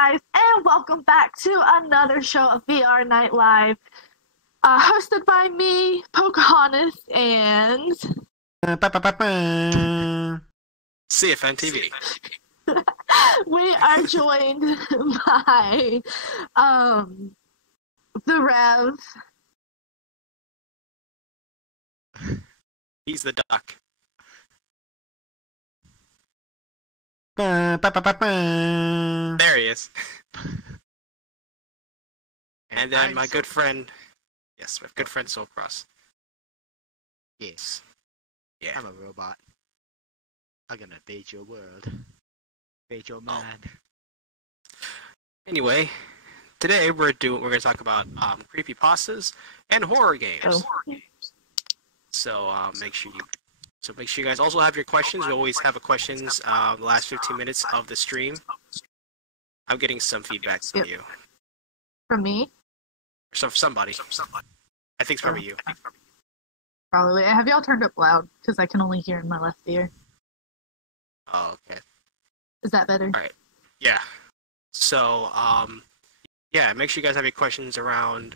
guys, and welcome back to another show of VR Night Live, hosted by me, Pocahontas, and CFN TV. we are joined by the Rev. He's the duck. There he is. And then my good friend, my good friend Soulcross. Yes. Yeah. I'm a robot. I'm gonna invade your world. Invade your mind. Anyway, today we're gonna talk about creepypastas and horror games. Oh. So make sure you guys also have your questions. We always have questions the last 15 minutes of the stream. I'm getting some feedback from you. From me? From somebody. I think it's probably you. Probably. Have y'all turned up loud? Because I can only hear in my left ear. Oh, okay. Is that better? All right. Yeah. So, make sure you guys have your questions around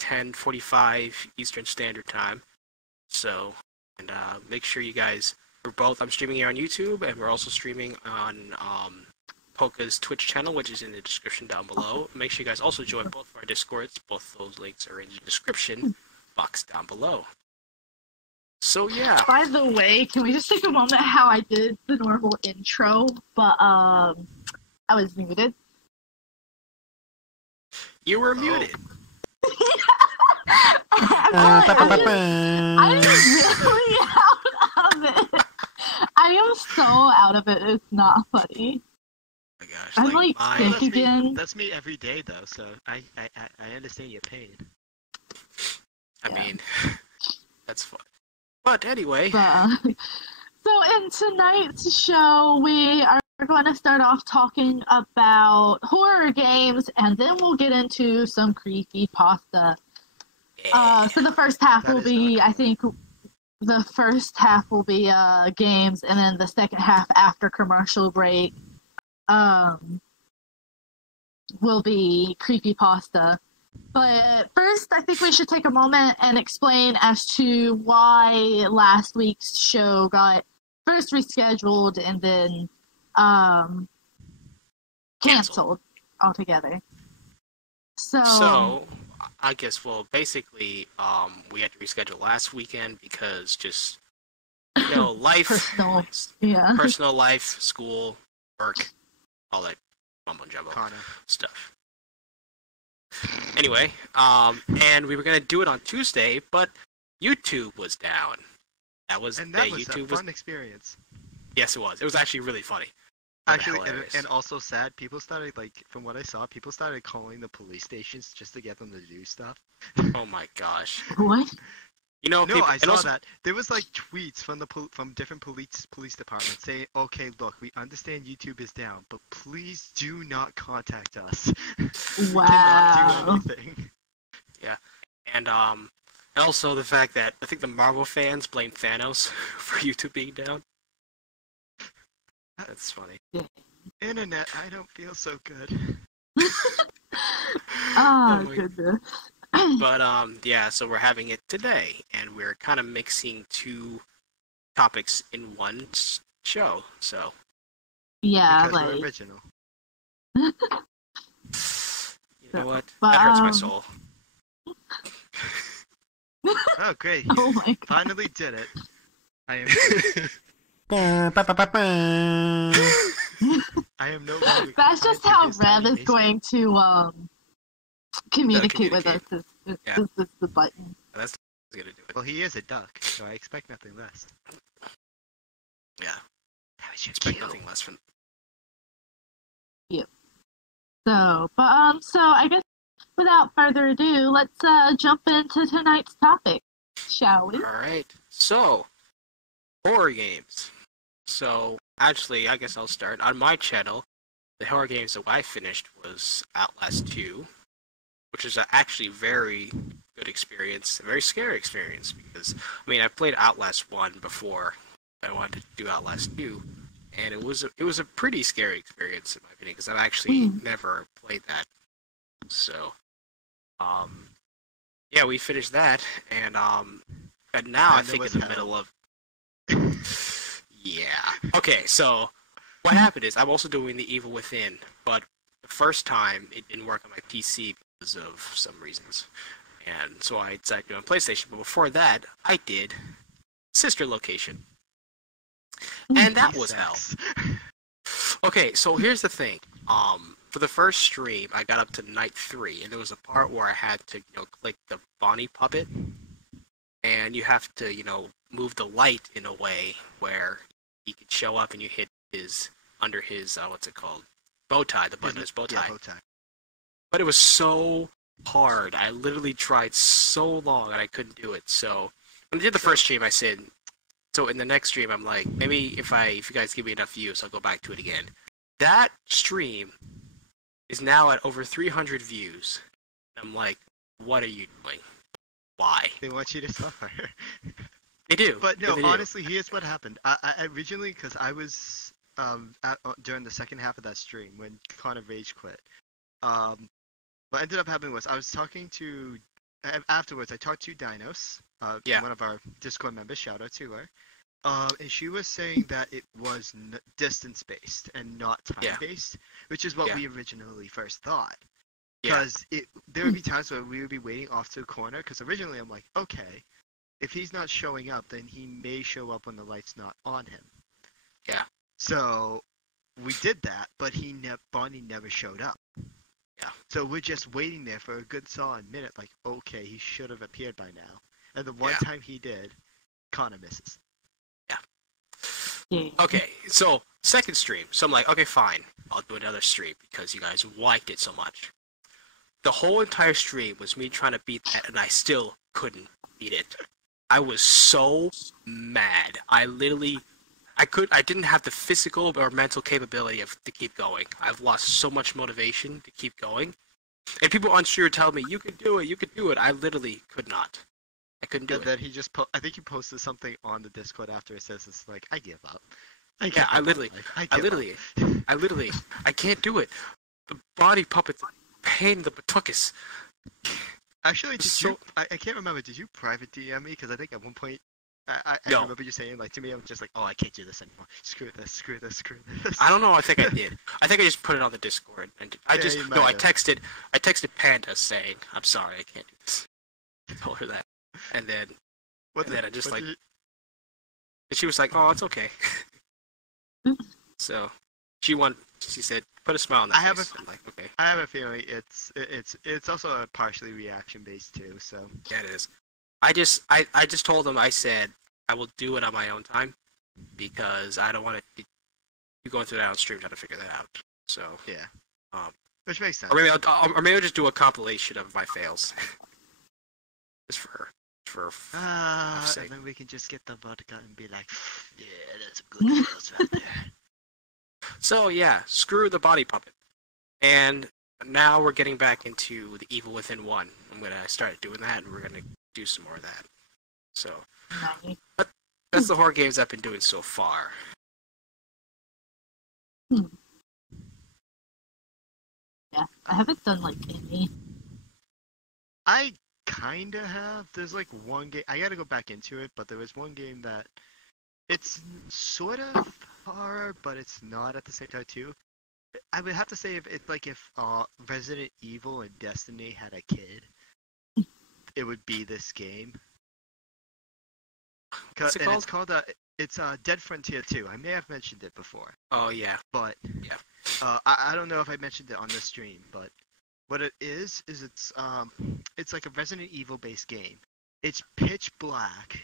10:45 Eastern Standard Time. So, and make sure you guys, I'm streaming here on YouTube, and we're also streaming on Polka's Twitch channel, which is in the description down below. Make sure you guys also join both of our Discords. Both those links are in the description box down below. So, yeah. By the way, can we just take a moment how I did the normal intro, but I was muted? You were muted. I'm really out of it. I am so out of it, it's not funny. Oh my gosh, I'm like sick again. That's me every day though, so I understand your pain. I mean, that's fun. But anyway. So in tonight's show, we are going to start off talking about horror games, and then we'll get into some creepypasta. So the first half will be, I think, the first half will be games, and then the second half after commercial break will be creepypasta. But first, I think we should take a moment and explain as to why last week's show got first rescheduled and then canceled altogether. So I guess, basically, we had to reschedule last weekend because just, life, personal life, school, work, all that mumbo jumbo stuff. Anyway, and we were gonna do it on Tuesday, but YouTube was down. That was YouTube a fun experience. Yes, it was. It was actually really funny. Actually, and also sad. People started, from what I saw, people started calling the police stations just to get them to do stuff. Oh my gosh. What? I saw that. There was tweets from different police departments saying, "Okay, look, we understand YouTube is down, but please do not contact us. Wow. We cannot do anything." Yeah, and also the fact that I think the Marvel fans blame Thanos for YouTube being down. That's funny. Internet, I don't feel so good. Goodness. But so we're having it today, and we're kind of mixing two topics in one show. So yeah, because we're original. You know what? That hurts my soul. Oh great! Oh my God. Finally did it. I am no longer. That's just how Rev is going to communicate with us. Is the button? That's gonna do it. Well, he is a duck, so I expect nothing less. Yeah, I expect nothing less from. Yep. So I guess without further ado, let's jump into tonight's topic, shall we? All right. So, horror games. So, actually, I guess I'll start. On my channel, the horror games that I finished was Outlast 2, which is actually very good experience, a very scary experience, because, I played Outlast 1 before I wanted to do Outlast 2, and it was a pretty scary experience in my opinion because I've actually never played that. So, yeah, we finished that, and now I think in the middle of yeah. Okay, so what happened is I'm also doing The Evil Within, but the first time it didn't work on my PC because of some reasons, and so I decided to do it on PlayStation. But before that, I did Sister Location, and that was hell. Okay, so here's the thing. For the first stream, I got up to night 3, and there was a part where I had to, click the Bonnie puppet, and you have to, move the light in a way where he could show up and you hit under his, what's it called? Bow tie, the button is bow tie. Yeah, bow tie. But it was so hard. I literally tried so long and I couldn't do it. So when I did the first stream, I said, so in the next stream, I'm like, maybe if you guys give me enough views, I'll go back to it again. That stream is now at over 300 views. I'm like, what are you doing? Why? They want you to suffer. They do. But no, they honestly, here's what happened. I originally, because I was during the second half of that stream when Connor rage quit. What ended up happening was I was talking to afterwards. I talked to Dinos, one of our Discord members. Shout out to her. And she was saying that it was distance based and not time based, which is what we originally first thought. Because there would be times where we would be waiting off to a corner. Because originally I'm like, okay, if he's not showing up, then he may show up when the light's not on him. Yeah. So we did that, but Bonnie never showed up. Yeah. So we're just waiting there for a good solid minute. Like, okay, he should have appeared by now. And the one time he did, Connor misses. Yeah. Okay, so second stream. So I'm like, okay, fine. I'll do another stream because you guys liked it so much. The whole entire stream was me trying to beat that, and I still couldn't beat it. I was so mad. I didn't have the physical or mental capability to keep going. I've lost so much motivation to keep going. And people on stream tell me, you can do it, you can do it. I literally could not. I couldn't do it. Then he just I think he posted something on the Discord after it says it's like, I give up. I literally, I can't do it. The body puppet's pain in the patukas. Actually, I can't remember. Did you private DM me? Because I think at one point, I remember you saying, like, to me, I was just like, oh, I can't do this anymore. Screw this. I don't know. I think I did. I think I just put it on the Discord. And I texted Panda saying, I'm sorry, I can't do this. I told her that. And then, and she was like, oh, it's okay. So, she said, put a smile on that face. I'm like, okay. I have a feeling it's also a partially reaction based too, so. Yeah, it is. I just told them, I said, I will do it on my own time, because I don't want to be going through that on stream trying to figure that out. So. Yeah. Which makes sense. Or maybe I'll just do a compilation of my fails. Just for her. And then we can just get the vodka and be like, yeah, that's a good fails right there. So yeah, screw the body puppet. And now we're getting back into The Evil Within 1. I'm going to start doing that, and we're going to do some more of that. So, but that's the horror games I've been doing so far. Yeah, I haven't done, like, any. I kinda have. There's like one game, I gotta go back into it, but there was one game that it's sort of horror, but it's not at the same time too. I would have to say if Resident Evil and Destiny had a kid, it would be this game. What's it called? It's called Dead Frontier 2. I may have mentioned it before. Oh yeah. But I don't know if I mentioned it on this stream, but what it is it's like a Resident Evil based game. It's pitch black.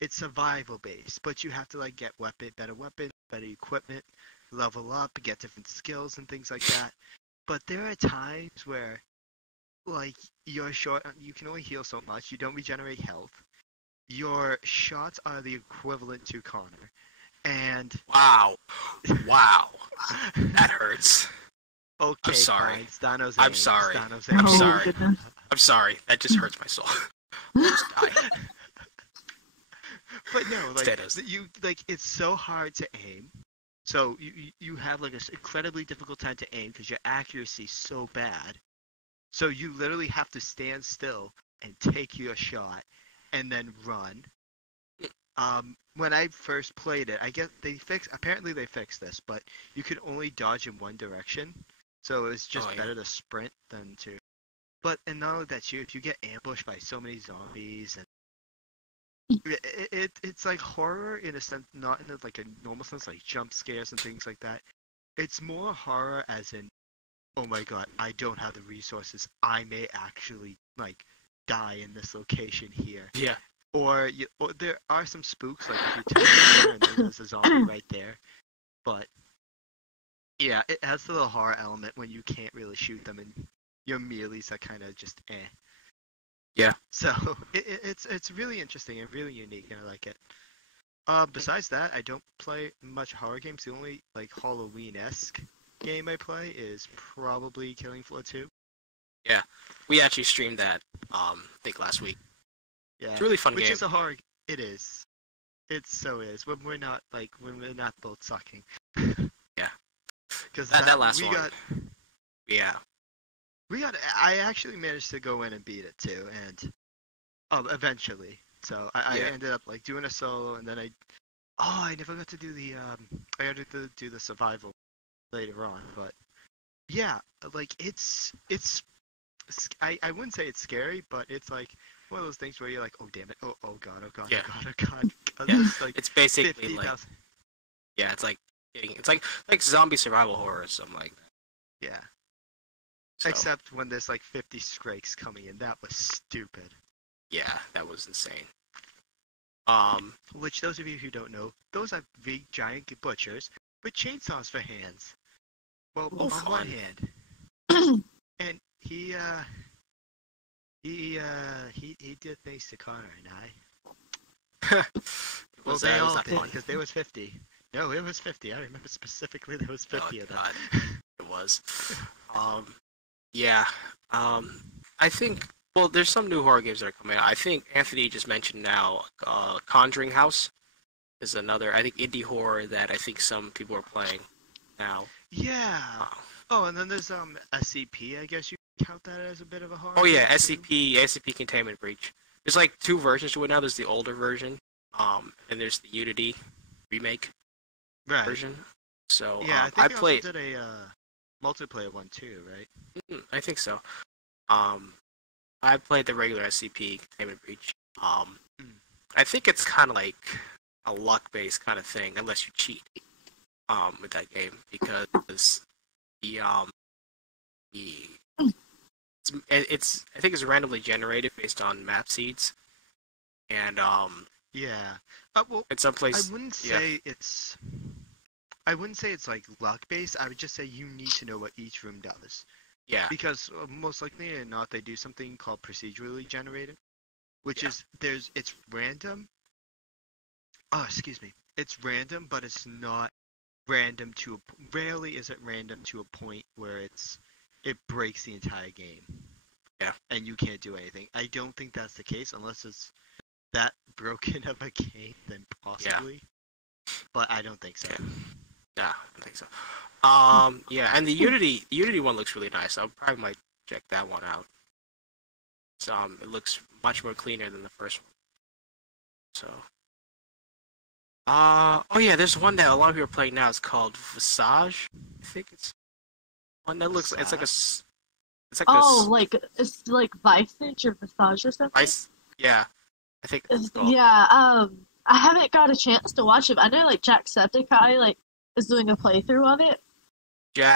It's survival based, but you have to like get better weapons, better equipment, level up, get different skills and things like that. But there are times where like you're short, you can only heal so much, you don't regenerate health. Your shots are the equivalent to Connor. And wow. That hurts. Okay, I'm sorry. Fine. I'm sorry. I'm sorry. Goodness. I'm sorry. That just hurts my soul. Just die. But no, like it's so hard to aim. So you have like this incredibly difficult time to aim because your accuracy is so bad. So you literally have to stand still and take your shot and then run. When I first played it, I guess apparently they fixed this, but you could only dodge in one direction. So it was just better to sprint than to. But and not only that, too, if you get ambushed by so many zombies and it's like horror in a sense, not in like a normal sense, like jump scares and things like that. It's more horror as in, oh my god, I don't have the resources. I may actually like die in this location here. Yeah. Or there are some spooks, like if you turn the corner and then there's a zombie right there. But yeah, it has the little horror element when you can't really shoot them and your meelees are kind of just eh. Yeah. So it's really interesting and really unique, and I like it. Besides that, I don't play much horror games. The only like Halloween-esque game I play is probably Killing Floor 2. Yeah, we actually streamed that. I think last week. Yeah, it's a really fun which game. Is a horror. It is. It so is when we're not both sucking. Yeah. Because that last one. Yeah. I actually managed to go in and beat it too, and eventually. So I ended up like doing a solo, and then I never got to do the I got to do the survival later on, but yeah, like it's I wouldn't say it's scary, but it's like one of those things where you're like, oh damn it, oh god, oh god, yeah. oh god, oh god. Yeah. Like it's basically 50, like 000. Yeah, it's like zombie survival horror or something like that. Yeah. So, except when there's like 50 Skrakes coming in, that was stupid. Yeah, that was insane. Which those of you who don't know, those are big giant butchers with chainsaws for hands. Well, on one hand, and he did things to Connor and I. Well, they all did because there was 50. No, it was 50. I remember specifically there was 50 of them. It was. Yeah. I think. Well, there's some new horror games that are coming out. I think Anthony just mentioned now. Conjuring House is another, I think, indie horror that I think some people are playing now. Yeah. Oh, and then there's SCP. I guess you count that as a bit of a horror. Oh yeah, SCP Containment Breach. There's like two versions to it now. There's the older version, and there's the Unity remake version. So yeah, I played. Also did a multiplayer one too, right? I think so. I played the regular SCP Containment Breach. I think it's kind of like a luck-based kind of thing, unless you cheat. With that game, because it's I think it's randomly generated based on map seeds, and yeah. Well, in some places I wouldn't say it's like luck based. I would just say you need to know what each room does. Yeah. Because most likely or not, they do something called procedurally generated, which is it's random. Oh, excuse me. It's random, but it's not random rarely is it random to a point where it breaks the entire game. Yeah. And you can't do anything. I don't think that's the case unless it's that broken of a game, then possibly. Yeah. But I don't think so. Yeah, I don't think so. Yeah, and the Unity one looks really nice. I probably might check that one out. So it looks much more cleaner than the first one. So oh yeah, there's one that a lot of people are playing now. It's called Visage. I think it's one that looks. It's like it's like Visage or Visage or something. Yeah, I think. Yeah. I haven't got a chance to watch it. I know like Jacksepticeye is doing a playthrough of it.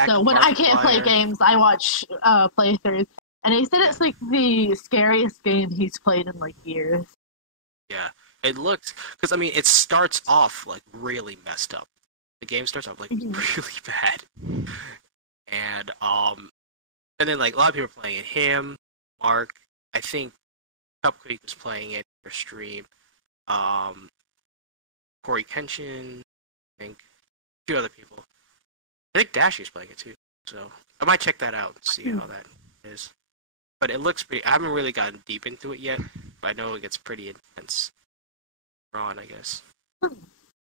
So when I can't play games, I watch playthroughs, and he said it's like the scariest game he's played in like years. Yeah. It looks, because I mean, it starts off like really messed up. The game starts off like really bad, and then like a lot of people are playing it. Him, Mark, I think Cupcake was playing it for stream. Corey Kenshin, I think a few other people. I think Dashy's playing it too. So I might check that out and see how that is. But it looks pretty. I haven't really gotten deep into it yet, but I know it gets pretty intense. On, I guess.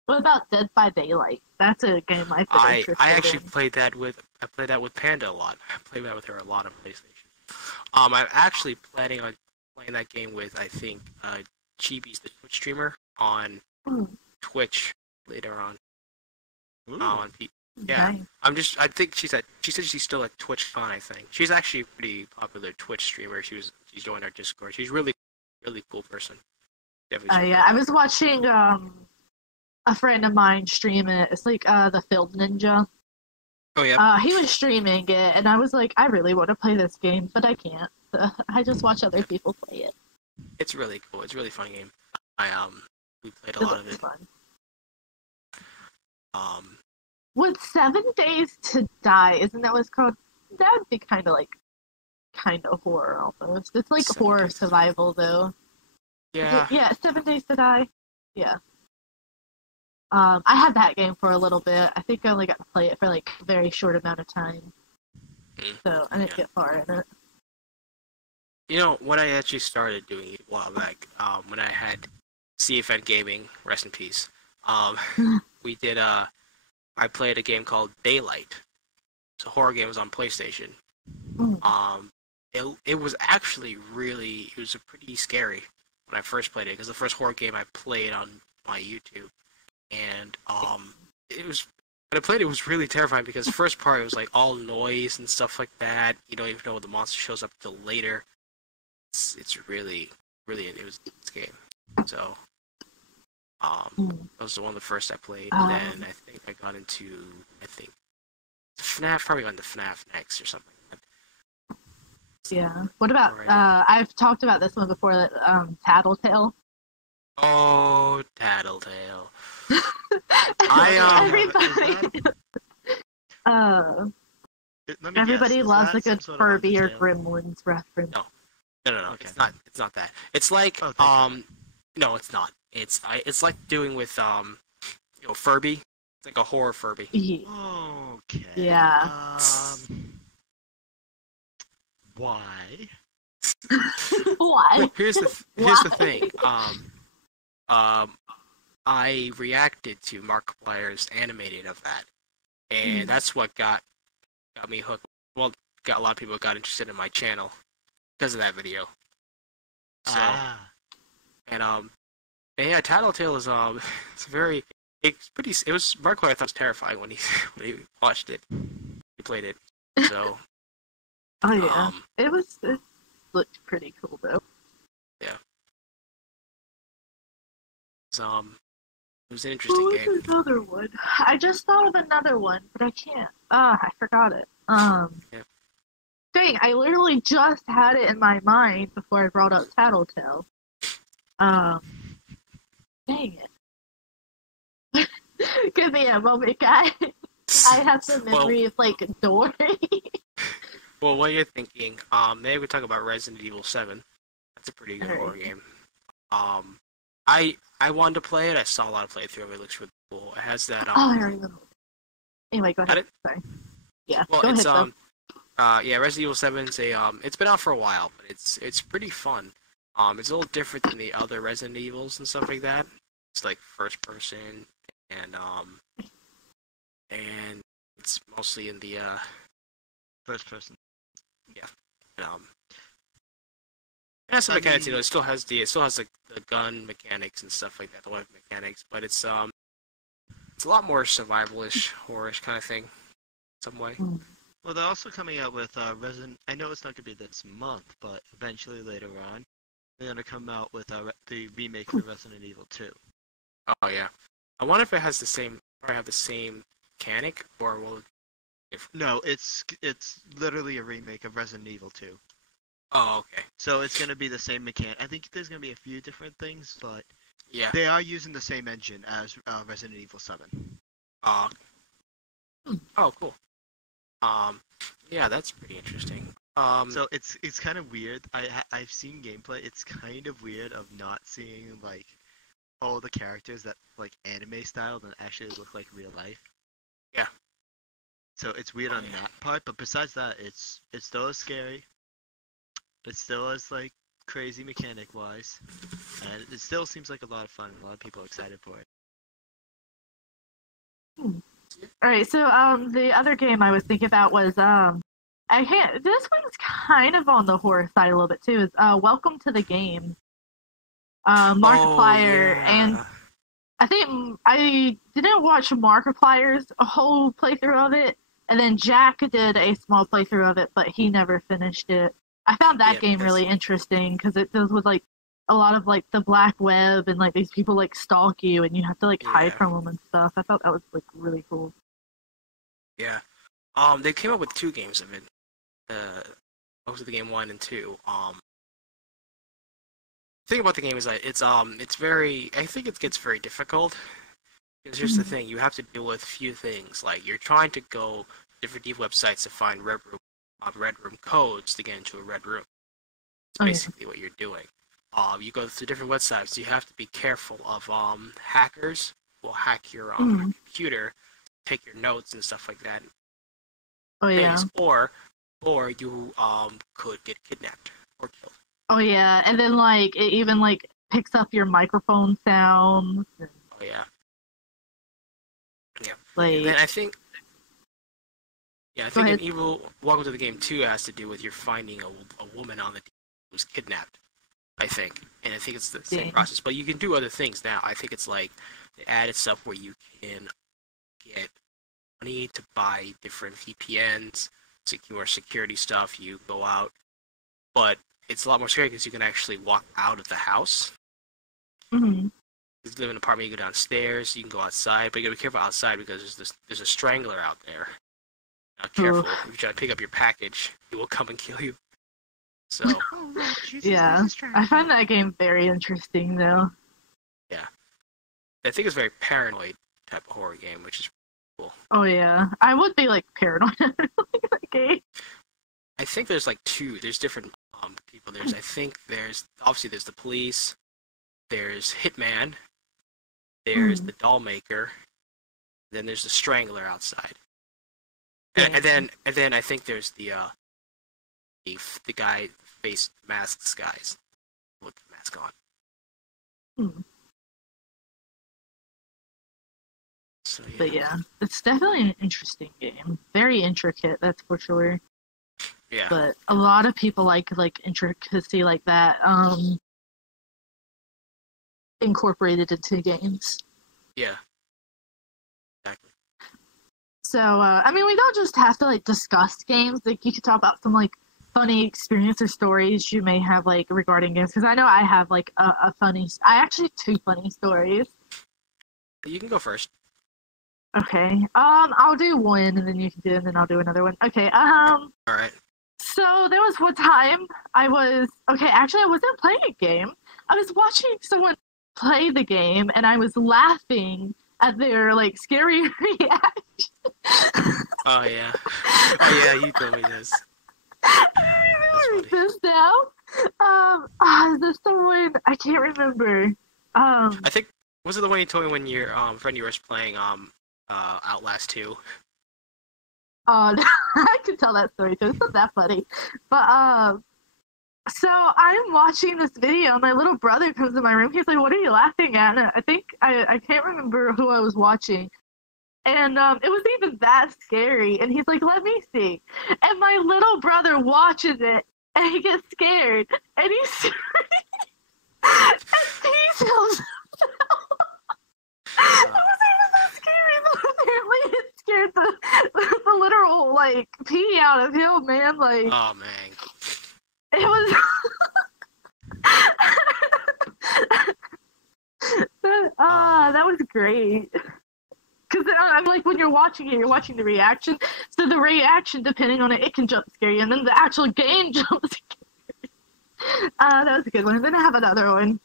What about Dead by Daylight? That's a game I've been I interested actually in. played that with Panda a lot. I played that with her a lot on PlayStation. I'm actually planning on playing that game with I think Chibi's the Twitch streamer on Hmm, Twitch later on. Ooh. Yeah, nice. I think she said she's still at TwitchCon. I think she's actually a pretty popular Twitch streamer. She's joined our Discord. She's really cool person. Definitely check Yeah, her I out. was watching a friend of mine stream it. It's like the Field Ninja. Oh yeah, He was streaming it, and I was like, I really want to play this game, but I can't. So I just watch other yeah, people play it. it's really cool. It's a really fun game. I we played a It lot of looks it. fun. Um, Would 7 Days to Die, isn't that what it's called? That would be kind of horror almost. It's like 7 horror Days. survival though. Yeah, Yeah, 7 Days to Die. Yeah. I had that game for a little bit. I think I only got to play it for like a very short amount of time, mm, so I didn't yeah. get far in it. You know what I actually started doing a while back. When I had CFN Gaming, rest in peace. Um, we did I played a game called Daylight. It's a horror game. It was on PlayStation. Mm. It was actually it was pretty scary when I first played it because the first horror game I played on my YouTube, and it was when I played it was really terrifying because the first part it was like all noise and stuff like that. You don't even know when the monster shows up till later. It's really it was this game. So Mm. that was one of the first I played. Then Um, I think I got into FNAF, probably got into FNAF next or something like that. yeah. What about Alright. I've talked about this one before, Tattletale. Oh, Tattletale. I Everybody uh Let me guess. everybody Is loves a that some good sort of Furby or Undertale? Gremlins reference. No. No. Okay. It's not that. It's like Oh, thank you. no, it's not. It's like doing with Furby. It's like a horror Furby. Okay. Yeah. Why? Why? Well, here's the thing. Um, I reacted to Markiplier's animated of that, and Mm. that's what got me hooked. Well, got a lot of people got interested in my channel because of that video. So and yeah, Tattletale is it's very it's pretty. It was Markiplier I thought was terrifying when he when he watched it. He played it. So Oh yeah. um It looked pretty cool though. it was an What interesting was game. another one? I just thought of another one, but I can't. I forgot it. Yeah. Dang, I literally just had it in my mind before I brought up Tattletale. Um, dang it. Give me a moment, guy. I have the Well, memory of like Dory. well, what you're thinking, maybe we talk about Resident Evil 7. That's a pretty good Alright. horror game. I wanted to play it. I saw a lot of playthrough of it. It looks really cool. It has that Oh, I remember. Anyway, go Got ahead. it? Sorry. Yeah, well, go it's ahead, yeah, Resident Evil 7's it's been out for a while, but it's pretty fun. It's a little different than the other Resident Evils and stuff like that. It's like first person and it's mostly in the First person. um it has some I mechanics, mean- it still has like the gun mechanics and stuff like that, the weapon mechanics, but it's a lot more survivalish, horrorish kind of thing, in some way. though. Well, they're also coming out with Resident. I know it's not gonna be this month, but eventually later on, they're gonna come out with the remake for Resident Evil 2. Oh yeah, I wonder if it has the same, or have the same mechanic, or will it? No, it's literally a remake of Resident Evil 2. Oh okay, So it's gonna be the same mechanic. I think there's gonna be a few different things, but yeah. they are using the same engine as Resident Evil 7. Uh, oh cool. Yeah, that's pretty interesting. So it's kind of weird. I've seen gameplay. It's kind of weird of not seeing like all the characters that like anime style that actually look like real life. Yeah. So it's weird Oh, on yeah. that part, but besides that, it's still as scary. It still is like crazy mechanic wise, and it still seems like a lot of fun. A lot of people are excited for it. Hmm. All right, so the other game I was thinking about was I can't. This one's kind of on the horror side a little bit too. Is Welcome to the Game, Oh Markiplier, and yeah, I think I didn't watch Markiplier's a whole playthrough of it, and then Jack did a small playthrough of it, but he never finished it. I found that yeah, game because really interesting because it deals with like a lot of like the black web and like these people like stalk you and you have to like hide yeah, from them and stuff. I thought that was like really cool. yeah. They came up with two games of it. Most of the game one and two. The thing about the game is that it's very. I think it gets very difficult because here's the Mhm. thing: you have to deal with few things. Like you're trying to go different deep websites to find red room codes to get into a red room. It's Oh yeah. basically what you're doing. You go to different websites. You have to be careful of hackers who will hack your Mhm. computer, take your notes and stuff like that. Oh yeah. Things, or you could get kidnapped or killed. Oh yeah. And then like it even like picks up your microphone sounds. And, Oh yeah, yeah. And then like I think I go think an ahead. evil Welcome to the Game 2 has to do with you finding a woman on the team who's kidnapped. I think, and I think it's the same Yeah. process. But you can do other things now. I think it's like the added stuff where you can get money to buy different VPNs, secure security stuff. You go out, but it's a lot more scary because you can actually walk out of the house. Hmm. You live in an apartment, you go downstairs, you can go outside, but you gotta be careful outside because there's a strangler out there. Now, Oh careful, if you try to pick up your package, he will come and kill you. So, Oh no, Jesus, yeah. there's a I stranger. find that game very interesting though. yeah. I think it's a very paranoid type of horror game, which is cool. Oh yeah. I would be like paranoid at that game. I think there's like two. There's different people. I think obviously there's the police. There's Hitman. There's Mm. the doll maker. Then there's the strangler outside. Yeah. And then I think there's the guy face masks guys with the mask on. Mm. So But yeah, yeah, it's definitely an interesting game. Very intricate, that's for sure. yeah, But a lot of people like intricacy like that incorporated into games. yeah, exactly. So I mean, we don't just have to like discuss games. Like you could talk about some like funny experience or stories you may have like regarding games. Because I know I have like a funny. I actually two funny stories. You can go first. Okay. I'll do one, and then you can do, and then I'll do another one. Okay. All right. So there was one time I was okay. Actually, I wasn't playing a game. I was watching someone play the game, and I was laughing at their like scary reaction. Oh yeah. Oh yeah. You told me this. I That's remember funny. this now. Is this the one? I can't remember. I think was it the one you told me when your friend you were playing Outlast 2? I could tell that story too. It's not that funny, but so I'm watching this video. My little brother comes in my room. He's like, "What are you laughing at?" And I think I can't remember who I was watching. And it was even that scary. And he's like, "Let me see." And my little brother watches it, and he gets scared, and he and pees himself. It Uh, was even so scary, but apparently it scared the literal like pee out of him, man. Like oh man. it was. That was great. Because I'm like, when you're watching it, you're watching the reaction. So the reaction, depending on it, it can jump scare you, and then the actual game jumps. That was a good one. And then I have another one,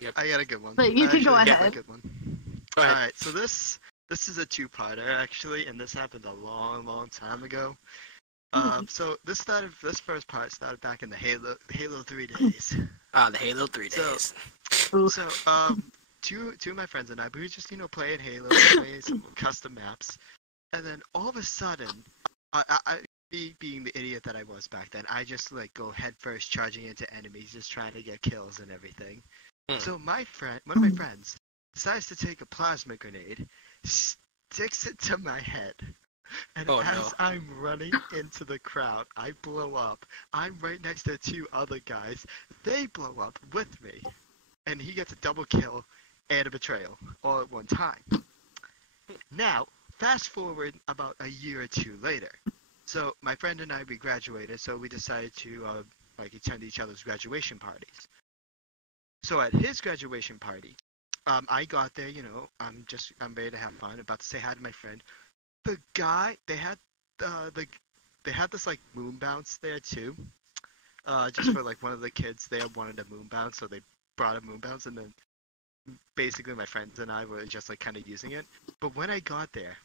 Yep. I got a good one. but you I can go actually have ahead. a good one. Go ahead. Alright, so this is a two-parter actually, and this happened a long time ago. So this first part started back in the Halo 3 days. The Halo 3 So- days. Oof. So two of my friends and I, we were just playing Halo, playing some custom maps, and then all of a sudden, being the idiot that I was back then, I just like go headfirst charging into enemies, just trying to get kills and everything. Hmm. So one of my friends, decides to take a plasma grenade, sticks it to my head. And Oh, as no. I'm running into the crowd, I blow up. I'm right next to 2 other guys. They blow up with me. And he gets a double kill and a betrayal all at one time. Now, fast forward about a year or 2 later. So my friend and I, we graduated, so we decided to attend each other's graduation parties. So at his graduation party, I got there, I'm ready to have fun, about to say hi to my friend. The guy, they had this like moon bounce there too, just for like one of the kids. They had wanted a moon bounce, so they brought a moon bounce, and then basically my friends and I were just like kind of using it. But when I got there,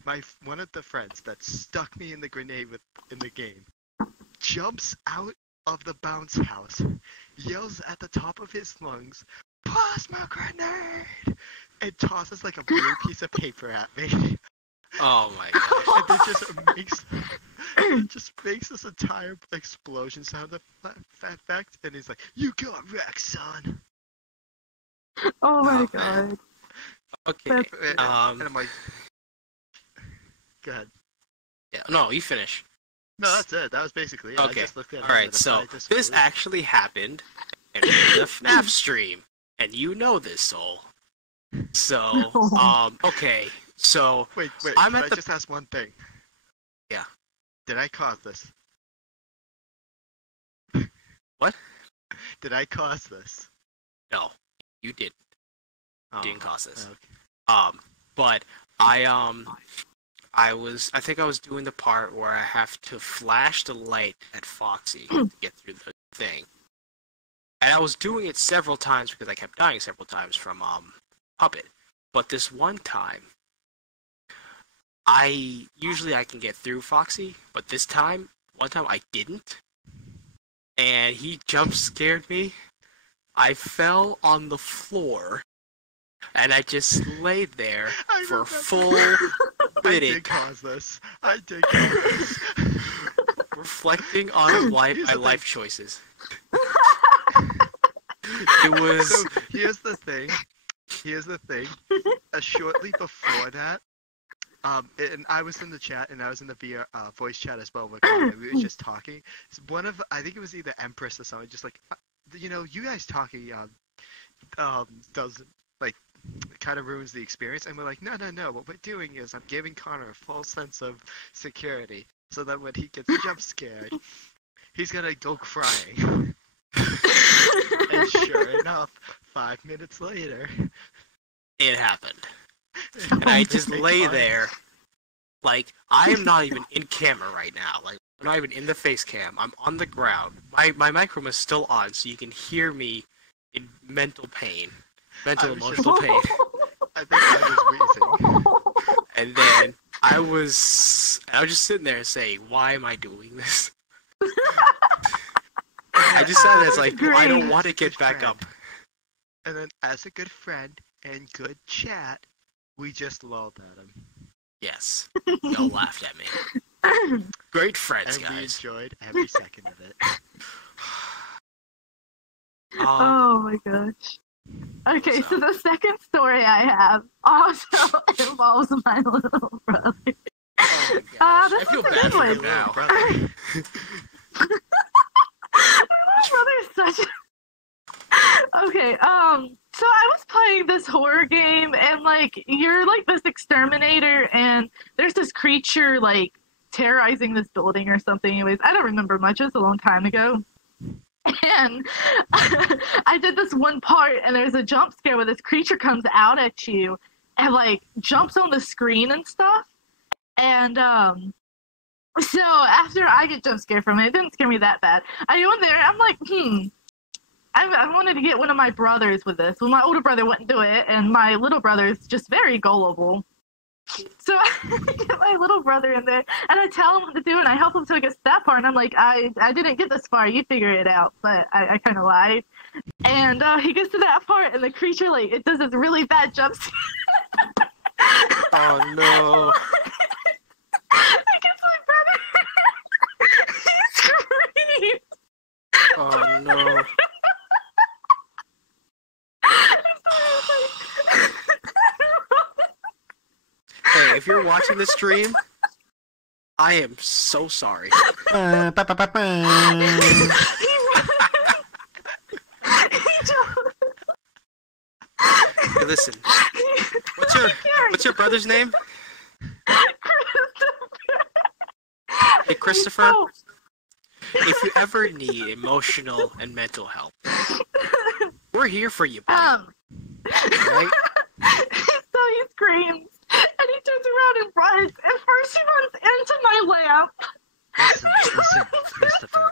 one of the friends that stuck me in the grenade in the game jumps out of the bounce house, yells at the top of his lungs, "Plasma grenade!" and tosses like a blue piece of paper at me. Oh my gosh. And it just makes this entire explosion sound effect, and he's like, "You got wrecked, son." Oh my Oh, god. Okay. And I'm like, go ahead. Yeah. No, you finish. No, that's it. That was basically it. Okay. I just looked at it. All right. So this actually happened in the FNAF stream, and you know this, Soul. So, okay. So Wait. I'm Can at I the- just ask one thing? Yeah. Did I cause this? What? Did I cause this? No, you didn't. Oh, Didn't cause this. okay. But I think I was doing the part where I have to flash the light at Foxy to get through the thing. And I was doing it several times because I kept dying several times from Puppet. But this one time, usually I can get through Foxy, but one time I didn't. And he jump scared me. I fell on the floor, and I just laid there I for a remember. full I minute, did cause this. I did cause this. reflecting on my Here's the thing. life choices. It was So here's the thing. Shortly before that, and I was in the chat, and I was in the voice chat as well with Connor. We were just talking. I think it was either Empress or something, just like, you guys talking doesn't, like, kind of ruins the experience. And we're like, no. What we're doing is I'm giving Connor a false sense of security, so that when he gets jump scared, he's gonna go crying. And sure enough, 5 minutes later, it happened, and I just lay Connor- there, like I am not even in camera right now. Like I'm not even in the face cam. I'm on the ground. My microphone is still on, so you can hear me in mental pain, emotional pain. I think I was wheezing. And then I was just sitting there saying, why am I doing this? I just sat there, it's like, I don't Great. want to get back up. And then, as a good friend and good chat, we just lolled at him. Yes. Y'all laughed at me. Great friends, And we guys. enjoyed every second of it. Oh my gosh. Okay, so the second story I have also involves my little brother. Oh my gosh. this I feel is a bad good for one. him now. Brother. My brother is such a... Okay, so I was playing this horror game, and, like, you're, like, this exterminator, and there's this creature, like, terrorizing this building or something. Anyways, I don't remember much. It was a long time ago. And I did this one part, and there's a jump scare where this creature comes out at you and, like, jumps on the screen and stuff. And, so after I get jump scared from it, it didn't scare me that bad. I go in there, and I'm like, I wanted to get one of my brothers with this. Well, my older brother wouldn't do it, and my little brother is just very gullible. So I get my little brother in there, and I tell him what to do, and I help him till he gets to that part, and I'm like, I didn't get this far, you figure it out, but I kind of lied. And he gets to that part, and the creature, like, it does this really bad jump scare. Oh no. I guess my brother, he screamed. Oh no. Hey, if you're watching this stream, I am so sorry. Hey, listen, what's your brother's name? Hey, Christopher. If you ever need emotional and mental help, we're here for you, buddy. Right? So he screams, and he turns around and runs. And first he runs into my lamp. Listen, Christopher,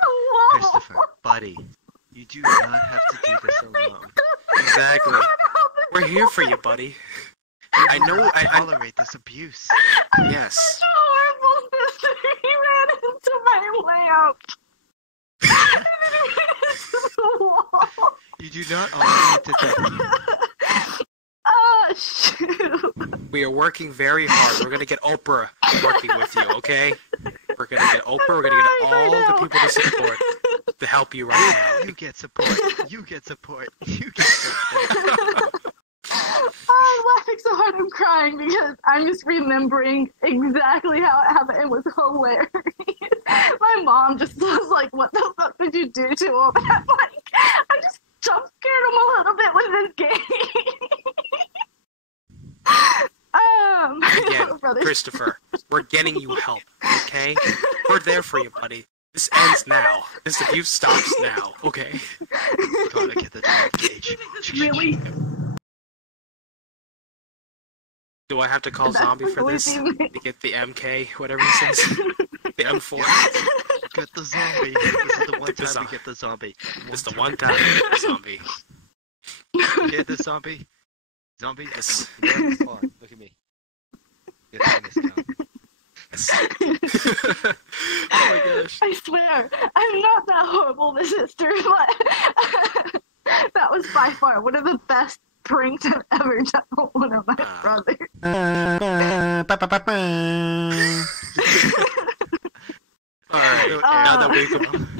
buddy, you do not have to do this alone. Exactly. We're here for you, buddy. I know. I tolerate this abuse. Yes. Such a horrible sister. He ran into my lamp. And then he ran into the wall. You do not all need to do. Oh, shoot. We are working very hard. We're gonna get Oprah working with you, okay? We're gonna get Oprah. We're gonna get all the people to support to help you right now. You get support. You get support. You get support. I'm laughing so hard I'm crying because I'm just remembering exactly how it happened. It was hilarious. My mom just was like, "What the fuck did you do to him?" And I'm like, I just jump scared him a little bit with this game. Again, Christopher, we're getting you help, okay? We're there for you, buddy. This ends now. This abuse stops now, okay? Gotta get the cage. Really? Do I have to call Zombie for this? To get the MK, whatever he says? The M4. Get the zombie. This is the one time we get the zombie. This is the one time we get the zombie. Get the zombie? Zombie? Yes. Oh, look at me. Get this down. Yes. Oh my gosh. I swear, I'm not that horrible of a sister, but that was by far one of the best pranks I've ever done on one of my brothers. Alright,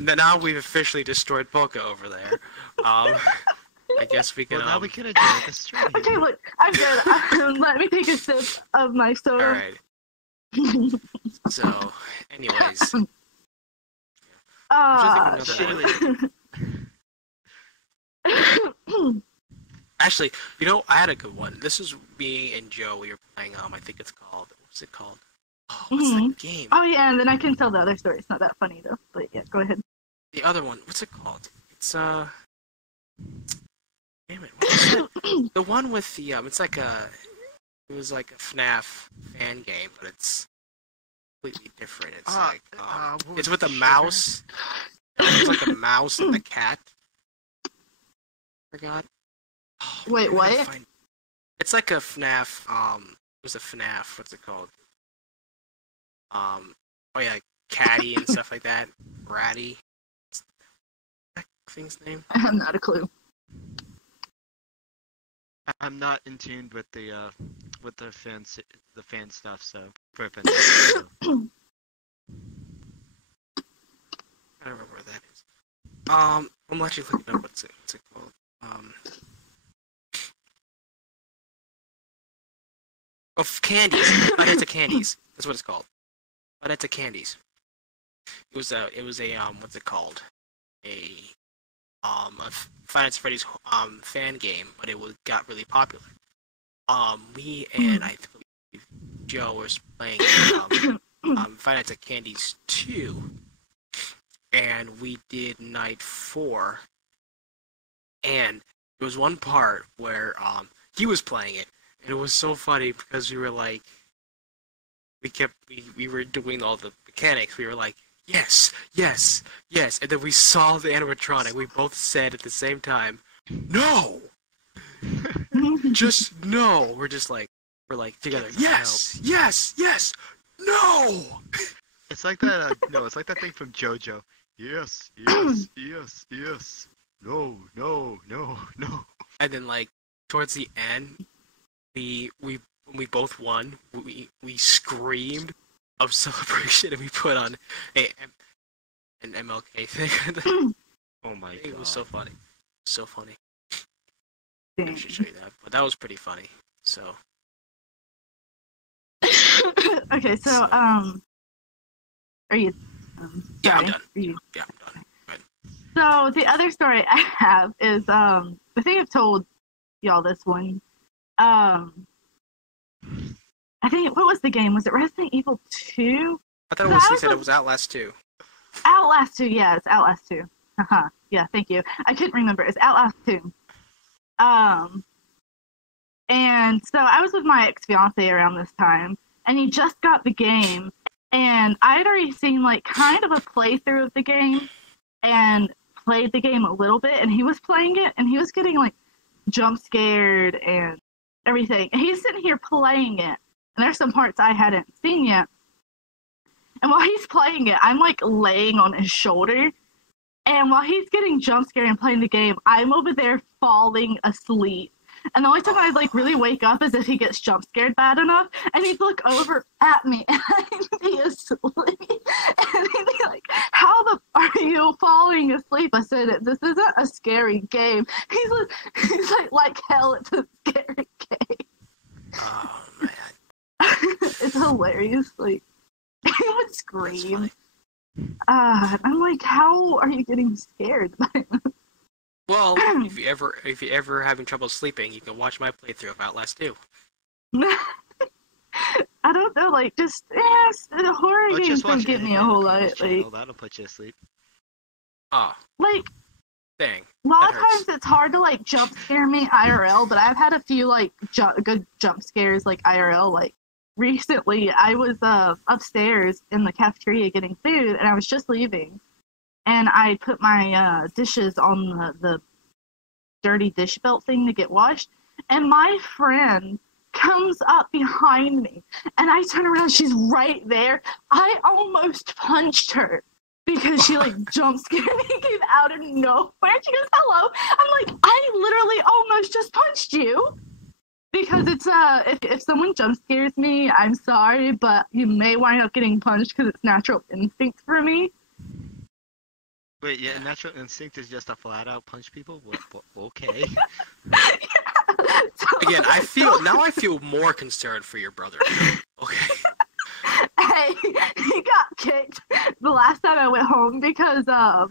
now we've officially destroyed Polka over there. I guess we can. Well, now we can enjoy the stream. Okay, look, I'm good. Let me take a sip of my soda. Alright. So, anyways. Actually, you know, I had a good one. This is me and Joe. We were playing. I think it's called. What's it called? Oh, what's the game? Oh yeah, and then I can tell the other story. It's not that funny though. But yeah, go ahead. The other one. What's it called? It's Damn it! What is it? The one with the It's like a. It was like a FNAF fan game, but it's completely different. It's it's with a mouse. It's like a mouse and the cat. Forgot. Oh, wait, what? It's like a FNAF. It was a FNAF. What's it called? Oh yeah, Catty and stuff like that. Ratty. What's that thing's name? I have not a clue. I'm not in tune with the fan stuff, so perfect. I don't remember where that is. I'm actually looking up what's it called. Of Candies. Planeta Candies. That's what it's called. Planeta Candies. It was a what's it called? A Five Nights at Freddy's fan game, but it got really popular. Me and I believe Joe was playing Five Nights at Candies 2, and we did night 4, and there was one part where he was playing it, and it was so funny because we were like, we were doing all the mechanics. We were like, yes, yes, yes, and then we saw the animatronic. We both said at the same time, no, just no. We're like together. Yes, yes, yes, no. It's like that. No, it's like that thing from JoJo. Yes, yes, yes, yes. No, no, no, no. And then like towards the end, when we both won, we screamed of celebration and we put on an MLK thing. Oh my god. It was so funny. So funny. I should show you that. But that was pretty funny. So Okay, so are you? Yeah, I'm sorry, done. are you- Yeah, I'm done. Go ahead. So the other story I have is I think I've told y'all this one. I think what was the game? Was it Resident Evil 2? I thought it So was. I He was said it like- was Outlast 2. Outlast 2, yeah, it's Outlast 2. Haha. Yeah, thank you. I couldn't remember. It's Outlast 2. And so I was with my ex-fiance around this time, and he just got the game, and I had already seen like kind of a playthrough of the game and played the game a little bit, and he was playing it, and he was getting like jump scared and everything. And he's sitting here playing it, and there's some parts I hadn't seen yet. And while he's playing it, I'm like laying on his shoulder. And while he's getting jump scared and playing the game, I'm over there falling asleep. And the only time I'd like really wake up is if he gets jump scared bad enough, and he'd look over at me and I'd be asleep. And he'd be like, "How the are you falling asleep?" I said, "This isn't a scary game." He's like hell, it's a scary game. Oh man. It's hilarious. Like he would That's scream. funny. I'm like, how are you getting scared? Well, if you ever having trouble sleeping, you can watch my playthrough of Outlast 2. I don't know, like, just, the horror Or games just don't watch get me anything a on whole the lot. Chronos channel, Like, that'll put you to sleep. Ah, a dang. lot of That hurts. times it's hard to, like, jump scare me IRL, but I've had a few, like, good jump scares, like, IRL. Like, recently, I was upstairs in the cafeteria getting food, and I was just leaving. And I put my dishes on the dirty dish belt thing to get washed. And my friend comes up behind me. And I turn around, she's right there. I almost punched her because she like jump scared me, came out of nowhere. She goes, "Hello." I'm like, "I literally almost just punched you." Because it's if someone jump scares me, I'm sorry, but you may wind up getting punched because it's natural instinct for me. Wait, yeah, natural instinct is just to flat out punch people? Okay. So- Again, I feel more concerned for your brother. Okay. Hey, he got kicked the last time I went home because I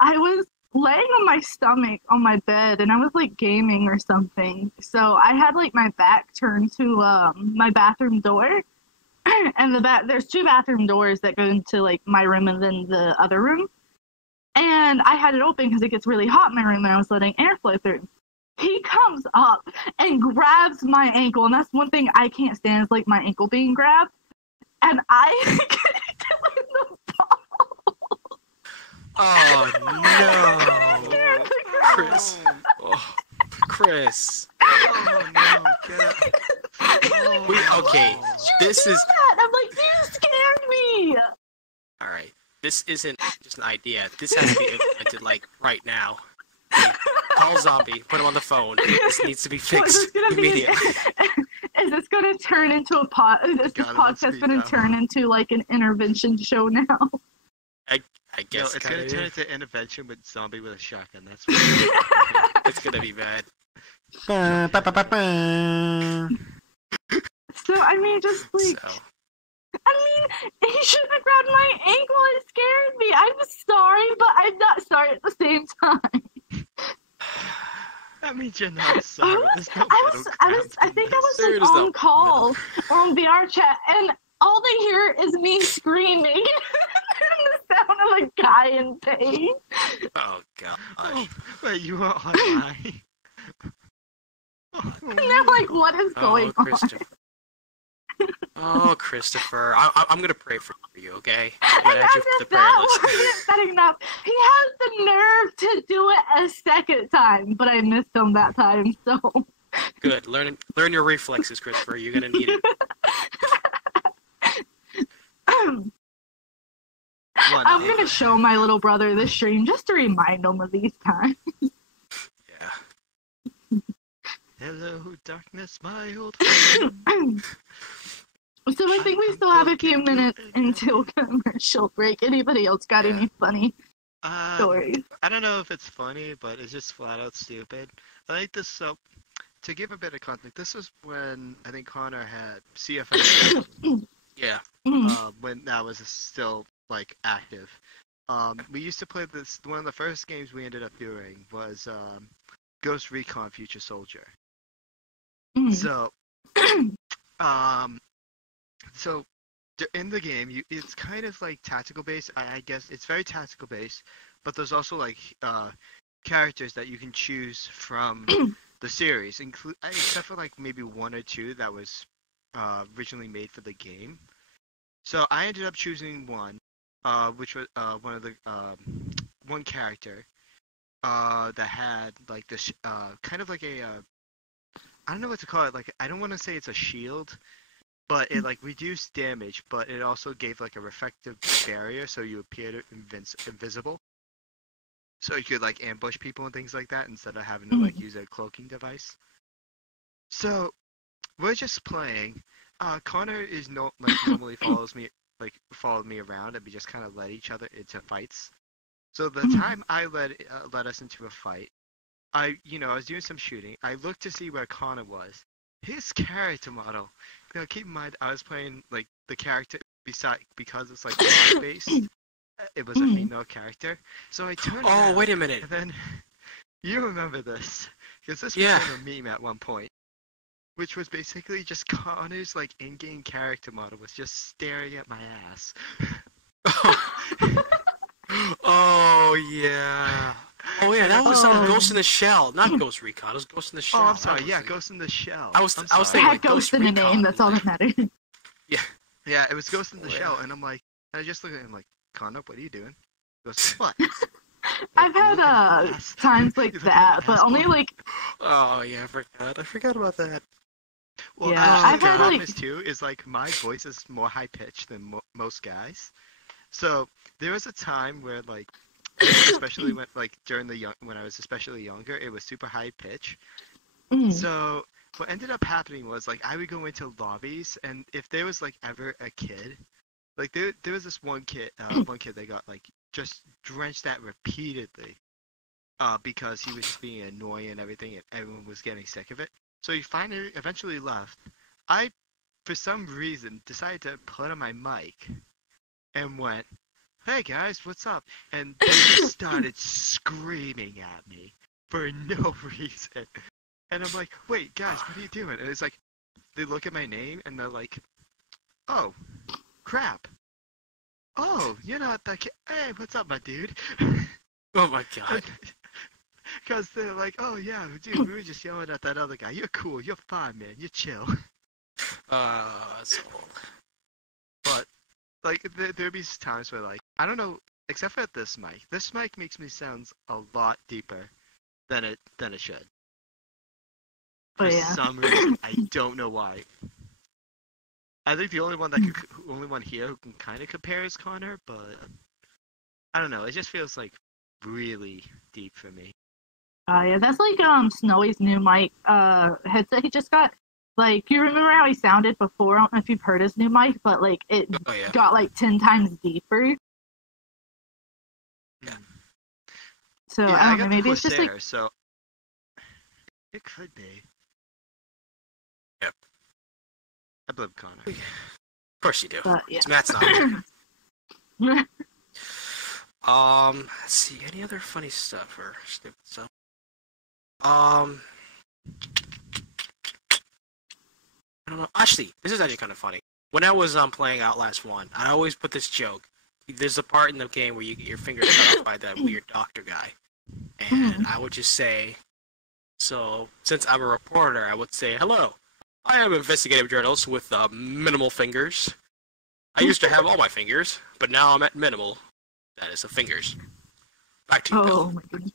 was laying on my stomach on my bed and I was like gaming or something. So I had like my back turned to my bathroom door, and there's two bathroom doors that go into like my room and then the other room. And I had it open because it gets really hot in my room and I was letting airflow through. He comes up and grabs my ankle, and that's one thing I can't stand is like my ankle being grabbed. And I kicked him in the balls. Oh no, Scared the Chris. Oh, Chris. Oh no, get up. Oh, Okay, no. this is that. I'm like, "You scared me." all right. This isn't just an idea. This has to be implemented like right now. Okay, call Zombie. Put him on the phone. This needs to be So is fixed this gonna be? immediately. Is this gonna turn into a pod? Is this Got him on podcast speed gonna dial. turn into like an intervention show now? I No, guess it's kinda gonna turn is. into intervention with zombie with a shotgun. That's what It's gonna be bad. So I mean, just like. So I mean, he shouldn't have grabbed my ankle. It scared me. I'm sorry, but I'm not sorry at the same time. that means you're not sorry. There's no I think I was There like is no on call or on VR chat, and all they hear is me screaming and the sound of a guy in pain. oh gosh. Oh, wait, you were online. And they're like, "What is going Oh, on?" Christopher. Oh, Christopher. I'm gonna pray for you, okay? I'm gonna And add as you to if the prayer that list. wasn't bad enough, he has the nerve to do it a second time, but I missed him that time, so. Good. Learn your reflexes, Christopher. You're gonna need it. I'm gonna show my little brother this stream just to remind him of these times. Yeah. Hello, darkness, my old friend. So I think we still have a few minutes until commercial break. Anybody else got any funny stories? I don't know if it's funny, but it's just flat out stupid. I think this to give a bit of context, this was when I think Connor had CFS. Yeah. When that was still like active. We used to play this. One of the first games we ended up doing was Ghost Recon Future Soldier. So, so in the game, it's kind of like tactical based. I guess it's very tactical based, but there's also like characters that you can choose from the series, except for like maybe one or two that was originally made for the game. So I ended up choosing one, which was one of the one character that had like this kind of like a I don't know what to call it. Like I don't want to say it's a shield, but it like reduced damage, but it also gave like a reflective barrier, so you appeared invisible. So you could like ambush people and things like that instead of having to like use a cloaking device. So we're just playing. Connor is normally followed me around, and we just kind of led each other into fights. So the time I led us into a fight, I was doing some shooting. I looked to see where Connor was. His character model. Keep in mind I was playing like the character because it's like based. It was a female character. So I turned around. Oh, wait a minute. And then you remember this because this Yeah. became a meme at one point, which was basically just Connor's like in-game character model was just staring at my ass. Oh yeah. Oh yeah, that was Ghost in the Shell, not Ghost Recon. It was Ghost in the Shell. Oh, I'm sorry. Yeah, Ghost in the Shell. I was It thinking had like Ghost Ghost in the Recon. name. That's all that matters. Yeah, it was Ghost in the Oh, yeah. Shell, and I'm like, and I just look at him like, Connor, what are you doing? He goes, what? I've had times like that, but only like Oh yeah, I forgot about that. Well, Yeah, actually, I've had, the like- problem is too is like my voice is more high pitched than most guys. So there was a time where like, especially when like when I was especially younger, it was super high pitch. So what ended up happening was like I would go into lobbies, and if there was like ever a kid, like there was this one kid that got like just drenched at repeatedly, because he was just being annoying and everything, and everyone was getting sick of it. So he eventually left. I, for some reason, decided to put on my mic and went, "Hey guys, what's up?" And they just started screaming at me for no reason. And I'm like, "Wait, guys, what are you doing?" And it's like, they look at my name and they're like, "Oh, crap. Oh, you're not that kid. Hey, what's up, my dude?" Oh my god. Because they're like, "Oh yeah, dude, we were just yelling at that other guy. You're cool. You're fine, man. You're chill." So But like, there'd be times where like, I don't know, except for this mic. This mic makes me sound a lot deeper than it should. For But yeah. some reason, I don't know why. I think the only one here who can kind of compare is Connor, but I don't know. It just feels like really deep for me. Yeah, that's like Snowy's new mic headset he just got. Like, you remember how he sounded before? I don't know if you've heard his new mic, but like it oh yeah. got like 10 times deeper. Yeah. So Yeah, I don't got know, the maybe it's just like Corsair, so it could be. Yep. I believe Connor. Of course you do. but yeah. Matt's not here. Let's see, any other funny stuff or stupid stuff? I don't know. Actually, this is actually kind of funny. When I was playing Outlast 1, I always put this joke. There's a part in the game where you get your fingers cut off by that weird doctor guy. And I would just say, so since I'm a reporter, I would say, "Hello, I am an investigative journalist with minimal fingers. I used to have all my fingers, but now I'm at minimal. That is the fingers. Back to you, Oh Bill." my goodness.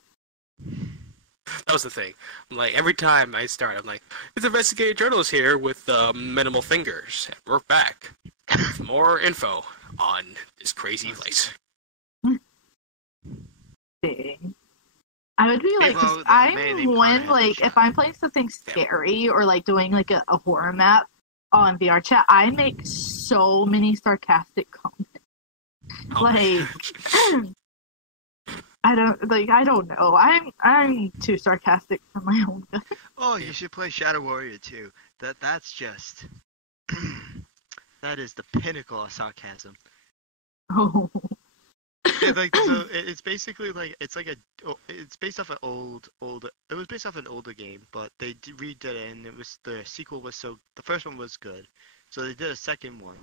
That was the thing. I'm like, every time I start, I'm like, "It's investigative journalist here with minimal fingers. And we're back with more info on this crazy place." Dang. I would be like, 'cause Well, I'm maybe one, Connor like, had if I'm playing something scary or, like, doing, like, a horror map on VR chat, I make so many sarcastic comments. Oh, Like, I don't know. I'm too sarcastic for my own good. Oh, you should play Shadow Warrior 2. That's just that is the pinnacle of sarcasm. Oh. It's basically like it's based off an it was based off an older game, but they redid it, and the sequel was the first one was good, so they did a second one,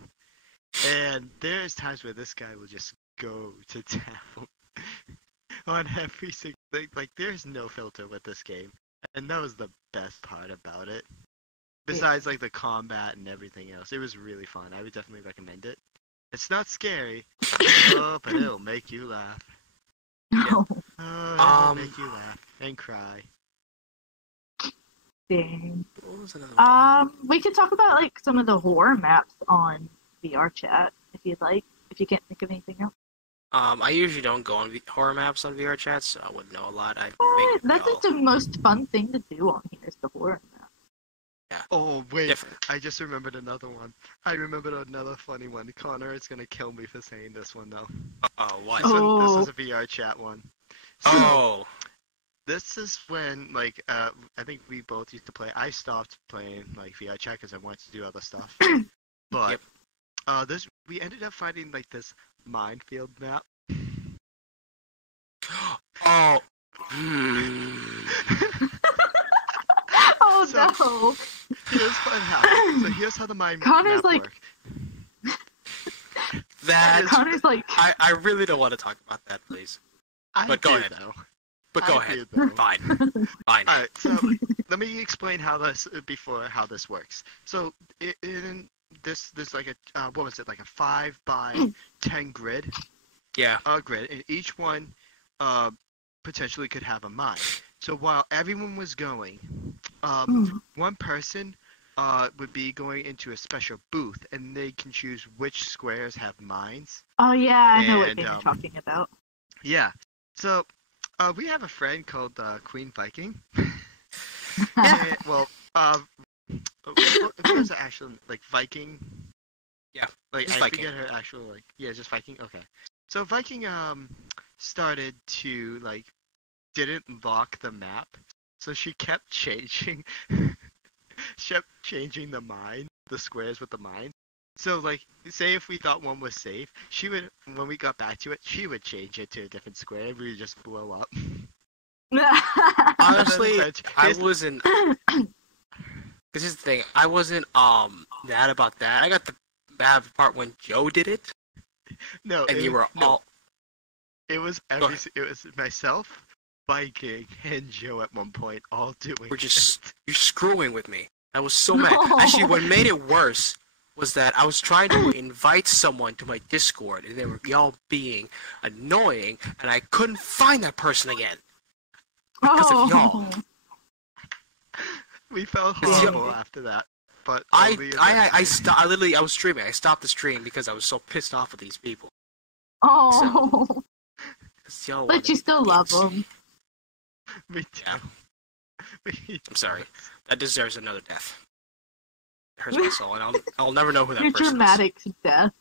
and there's times where this guy will just go to town on every single thing. Like there's no filter with this game, and that was the best part about it. Besides like the combat and everything else, it was really fun. I would definitely recommend it. It's not scary, but it'll make you laugh. No. It'll make you laugh and cry. Dang. What was another one? We could talk about like some of the horror maps on VR chat if you'd like. If you can't think of anything else. I usually don't go on horror maps on VR chats, so I wouldn't know a lot. That's just the most fun thing to do on here is the horror map. Yeah. Oh wait, Different. I just remembered another one. I remembered another funny one. Connor is gonna kill me for saying this one though. What? This is a VR chat one. So, Oh. this is when like I think we both used to play. I stopped playing like VR chat because I wanted to do other stuff. But Yep. we ended up finding like this minefield map. Oh. Hmm. Oh So- no! Here's what happened. So here's how the Connor's map like- worked. That. Connor's like, I really don't want to talk about that, please. But go ahead. Though. But go I ahead. do, though. Fine. Fine. Alright, so let me explain how this works. So in this like a what was it, like a 5x10 grid? Yeah. Grid, and each one potentially could have a mine. So while everyone was going, one person would be going into a special booth, and they can choose which squares have mines. oh yeah, I know what And, game you're talking about. Yeah. So we have a friend called Queen Viking. And, well, what was the actual like Viking? Yeah, like just I Viking. forget her actual just Viking. Okay, so Viking started to like didn't lock the map, so she kept changing, the mine, the squares with the mine. So like, say if we thought one was safe, she would, when we got back to it, she would change it to a different square, and we would just blow up. Honestly, And then I wasn't. This is the thing. I wasn't mad about that. I got the bad part when Joe did it, No, and you were all. It was ahead. it was myself, Viking, and Joe at one point all doing. We're just you're screwing with me. I was so mad. Actually, what made it worse was that I was trying to invite someone to my Discord, and they were all being annoying, and I couldn't find that person again. Because of y'all. We felt It's y'all- horrible after that, but I only eventually. literally I was streaming. I stopped the stream because I was so pissed off with these people. Oh, 'Cause y'all but wanted you still love games. them. Me too. Yeah. Me I'm sorry. That deserves another death. It hurts my soul, and I'll never know who that Your person dramatic death.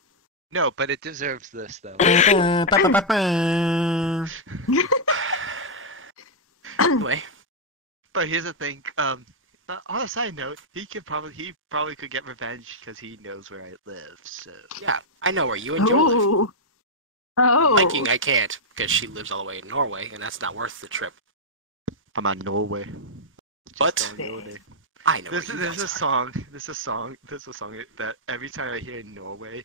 No, but it deserves this though. is. Anyway, But here's the thing. On a side note, he probably could get revenge because he knows where I live. So yeah, I know where you and Joe live. Oh. Oh. Viking, I can't because she lives all the way in Norway, and that's not worth the trip. I'm on Norway. But Just don't know there. I know There's where you guys a are. song. There's a song that every time I hear Norway,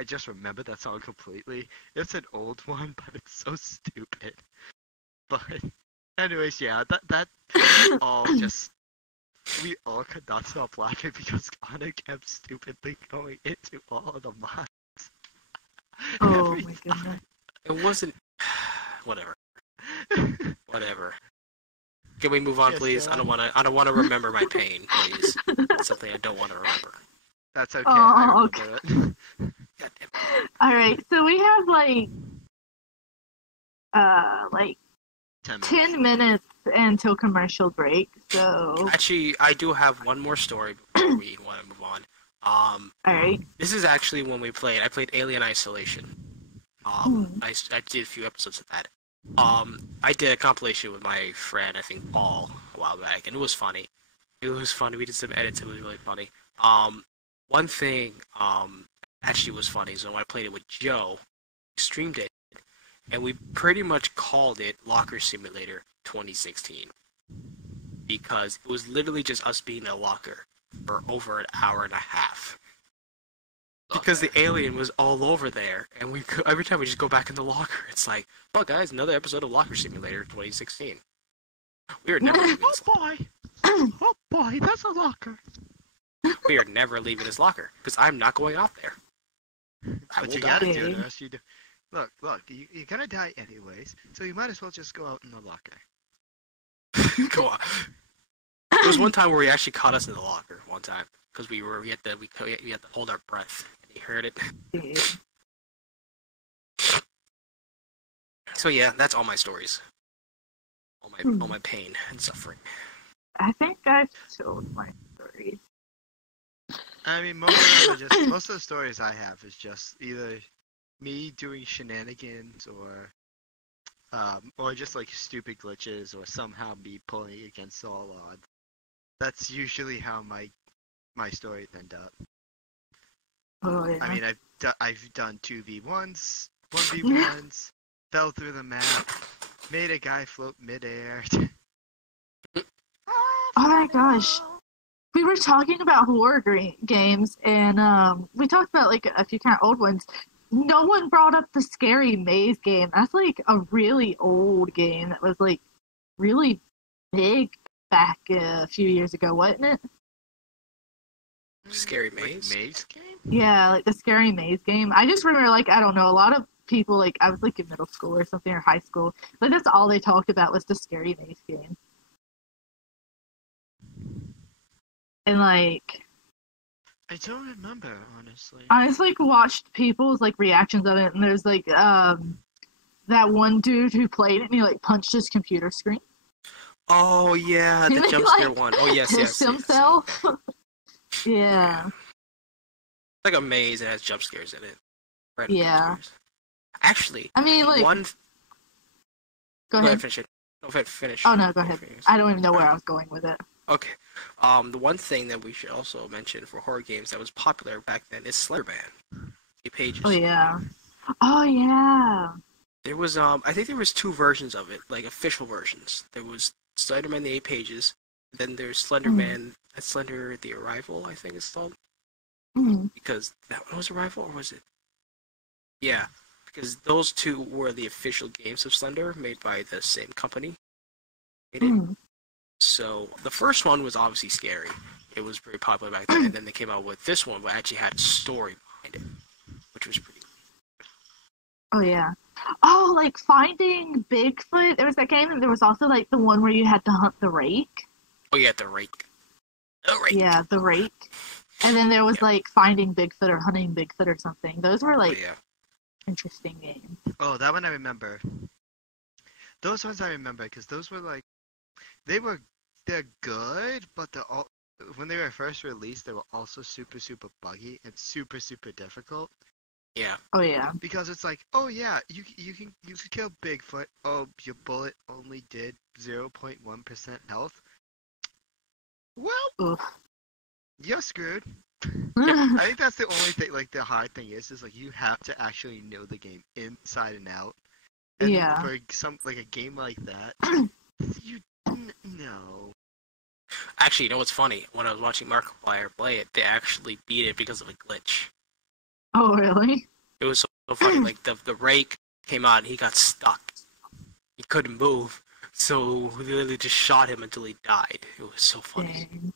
I just remember that song completely. It's an old one, but it's so stupid. But anyways, yeah, that all just we all could not stop laughing because Connor kept stupidly going into all of the mods. Oh Every my time. goodness. It wasn't. Whatever. Whatever. Can we move on, Yes, please? go I don't want to remember my pain, please. It's something I don't want to remember. That's okay. Oh, I okay. remember it. God damn it. Alright, so we have like 10 minutes. 10 minutes until commercial break, so Actually, I do have one more story before we want to move on. alright. This is actually when I played Alien Isolation. Hmm. I did a few episodes of that. I did a compilation with my friend, I think Paul, a while back, and it was funny. It was funny. We did some edits. It was really funny. One thing, actually was funny. So when I played it with Joe, we streamed it, and we pretty much called it Locker Simulator 2016 because it was literally just us being in a locker for over an hour and a half. Because the alien was all over there, and every time we just go back in the locker, it's like, well, guys, another episode of Locker Simulator 2016. We are never leaving this. Oh boy, that's a locker. We are never leaving this locker because I'm not going out there. I But will you die. gotta do it, or else you do. Look, you're gonna die anyways, so you might as well just go out in the locker. Go on. There was one time where he actually caught us in the locker. One time because we had to hold our breath, and he heard it. So yeah, that's all my stories. All my pain and suffering. I think I've told my stories. I mean, most of the stories I have is just either me doing shenanigans or just like stupid glitches or somehow me pulling against all odds. That's usually how my stories end up. Oh, yeah. I mean, I've done 2v1s, 1v1s, fell through the map, made a guy float midair. Oh my gosh. We were talking about horror games, and we talked about like a few kind of old ones. No one brought up the Scary Maze game. That's like a really old game that was like really big back a few years ago, wasn't it? Scary Like Maze? maze game? Yeah, like the Scary Maze game. I just remember, like, I don't know, a lot of people, like, I was like in middle school or something, or high school. Like, that's all they talked about was the Scary Maze game. And like, I don't remember, honestly. I just like watched people's like reactions of it, and there's like that one dude who played it, and he like punched his computer screen. Oh yeah, the And he, jump scare like, one. Oh yes, pissed yes. himself. Yeah. It's like a maze that has jump scares in it. Random jump Yeah. scares. Actually, I mean, like, one. go ahead. Finish it. No, finish. Oh no, go ahead. Finish. I don't even know where I was going with it. Okay. The one thing that we should also mention for horror games that was popular back then is Slenderman. 8 pages. Oh yeah. Oh yeah. There was I think there was 2 versions of it, like official versions. There was Slenderman the 8 pages, then there's Slenderman Slender the Arrival, I think it's called. Mm. Because that one was Arrival, or was it? Yeah, because those 2 were the official games of Slender made by the same company. Made it. Mm. So the first one was obviously scary. It was very popular back then, and then they came out with this one, but actually had a story behind it, which was pretty. Oh yeah. Oh, like Finding Bigfoot. There was that game, and there was also like the one where you had to hunt the rake. Oh yeah, the rake. The rake. Yeah, the rake. And then there was like Finding Bigfoot or Hunting Bigfoot or something. Those were like interesting games. Oh, that one I remember. Those ones I remember because those were like, they're good, but when they were first released, they were also super super buggy and super super difficult. Yeah. Oh yeah. Because it's like, oh yeah, you can kill Bigfoot. Oh, your bullet only did 0.1% health. Well, Oof. you're screwed. I think that's the only thing. Like the hard thing is like you have to actually know the game inside and out. And Yeah. for a game like that, you no. Actually, you know what's funny? When I was watching Markiplier play it, they actually beat it because of a glitch. Oh really? It was so funny. Like the rake came out and he got stuck. He couldn't move, so we literally just shot him until he died. It was so funny. Dang.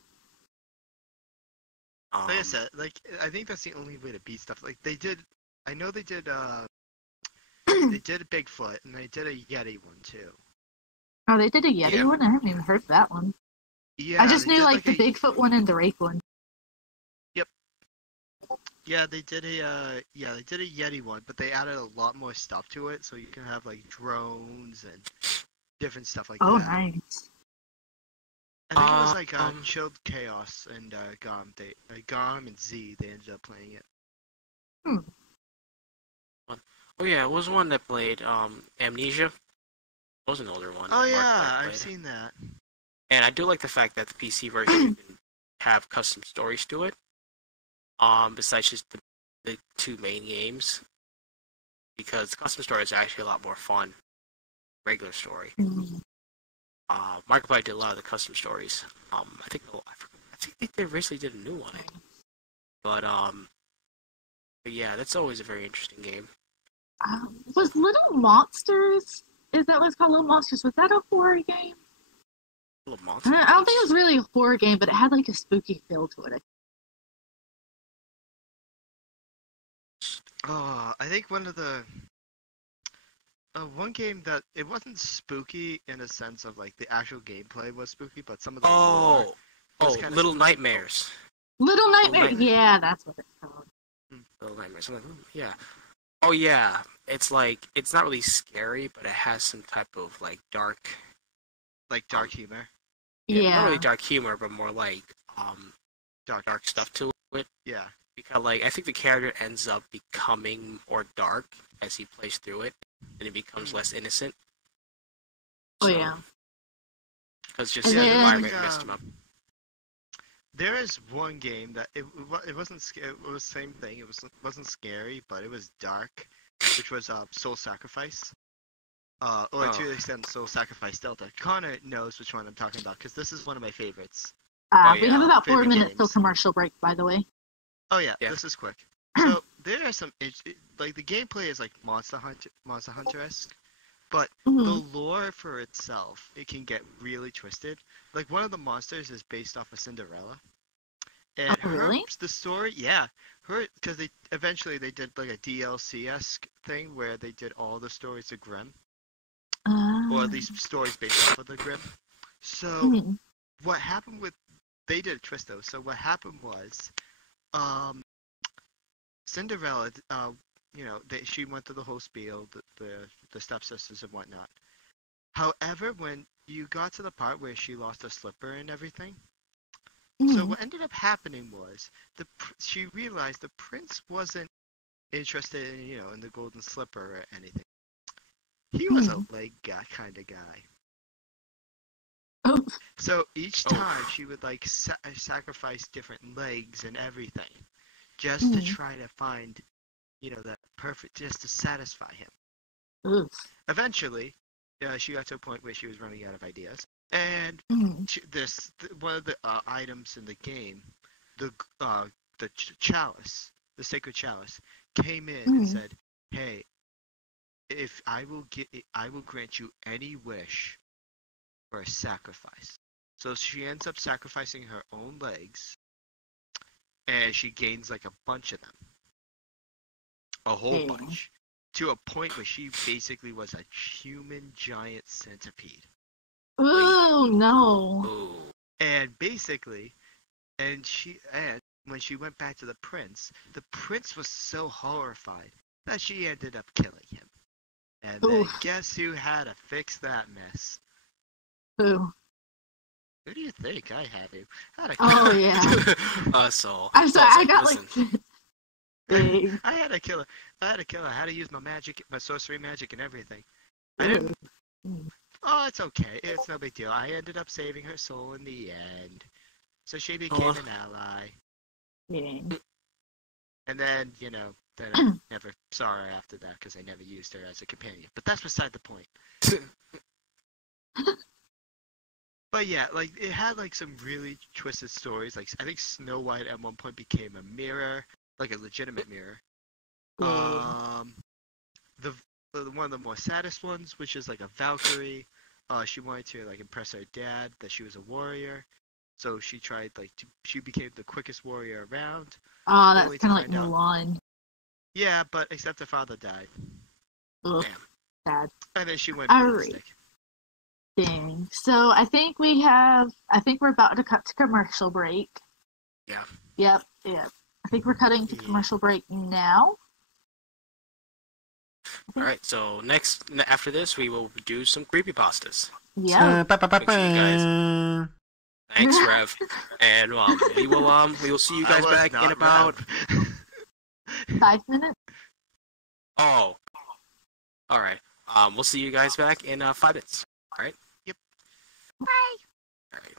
Like I said, like I think that's the only way to beat stuff. Like they did, I know they did. They did a Bigfoot and they did a Yeti one too. Oh, they did a Yeti Yeah. one? I haven't even heard that one. Yeah, I just they knew did, like the a- Bigfoot one and the rake one. Yeah, they did a Yeti one, but they added a lot more stuff to it, so you can have like drones and different stuff like Oh that. nice. I think it was like Um, Chilled Chaos and Gom. Gom and Z. They ended up playing it. Oh yeah, it was one that played Amnesia. That was an older one. Oh that yeah, Markiplier I've played. seen that. And I do like the fact that the PC version can have custom stories to it. Besides just the two main games, because the custom story is actually a lot more fun. Than regular story. Mm. Markiplier did a lot of the custom stories. I think they originally did a new one. But yeah, that's always a very interesting game. Was Little Monsters? Is that what it's called? Little Monsters? Was that a horror game? Little monster. I don't think it was really a horror game, but it had like a spooky feel to it. Oh, I think one of the one game that it wasn't spooky in a sense of like the actual gameplay was spooky, but some of the lore was kinda Little spooky. Nightmares. Little Nightmares. Nightmares. Yeah, that's what it's called. Little Nightmares. I'm like, yeah. Oh yeah. It's like it's not really scary, but it has some type of like dark, dark humor. Yeah. not really dark humor, but more like Dark stuff to it. Yeah. Because like I think the character ends up becoming more dark as he plays through it, and he becomes less innocent. Oh yeah. Because just And the then- environment messed him up. There is one game that it wasn't it was the same thing. It wasn't scary, but it was dark, which was Soul Sacrifice. Or to an extent, Soul Sacrifice Delta. Connor knows which one I'm talking about because this is one of my favorites. We have about 4 favorite minutes till games. commercial break, by the way. Oh yeah, Yeah. this is quick. So there are some like the gameplay is like Monster Hunter-esque, but Mhm. the lore for itself it can get really twisted. Like one of the monsters is based off of Cinderella, and Oh, really? the story, yeah, because they eventually they did like a DLC-esque thing where they did all the stories of Grimm, or at least stories based off of the Grimm. So Mhm. what happened with they did a twist though. So what happened was, Cinderella, she went through the whole spiel, the stepsisters and whatnot. However, when you got to the part where she lost her slipper and everything, so Mhm. what ended up happening was she realized the prince wasn't interested in in the golden slipper or anything. He was a leg guy kind of guy. Oh. So each Oh. time she would like sacrifice different legs and everything, just to Mhm. try to find, that perfect, just to satisfy him. Oof. Eventually, she got to a point where she was running out of ideas, and Mhm. one of the items in the game, the chalice, the sacred chalice, came in and Mhm. said, "Hey, if I will grant you any wish for a sacrifice." So she ends up sacrificing her own legs, and she gains like a bunch of them, a whole Damn. bunch, to a point where she basically was a human giant centipede. Ooh, no. Ooh. And basically, and when she went back to the prince was so horrified that she ended up killing him. And then Oof. guess who had to fix that mess? Ooh. Who do you think I had to? Oh, yeah. So I'm sorry, I got listen, like. Dang. I had to kill her. I had to use my sorcery magic and everything. I didn't. Ooh. Oh, it's okay. It's no big deal. I ended up saving her soul in the end, so she became an ally. Dang. And then, then I never saw her after that because I never used her as a companion. But that's beside the point. But yeah, like it had like some really twisted stories. Like I think Snow White at one point became a mirror, like a legitimate mirror. Yeah. The one of the more saddest ones, which is like a Valkyrie. She wanted to like impress her dad that she was a warrior, so she tried she became the quickest warrior around. Oh, that's Only to kind of like find out- Mulan. Yeah, but except her father died, Ugh, Damn. sad. and then she went Alright. ballistic. Dang. So I think we're about to cut to commercial break. Yeah. Yep. I think we're cutting to Yeah. commercial break now. All right. So after this, we will do some creepypastas. Yeah. guys. Thanks, Rev. And we will see you I guys was back not in about. Rev. 5 minutes. Oh. All right. We'll see you guys back in 5 minutes. All right. Yep. Bye. All right.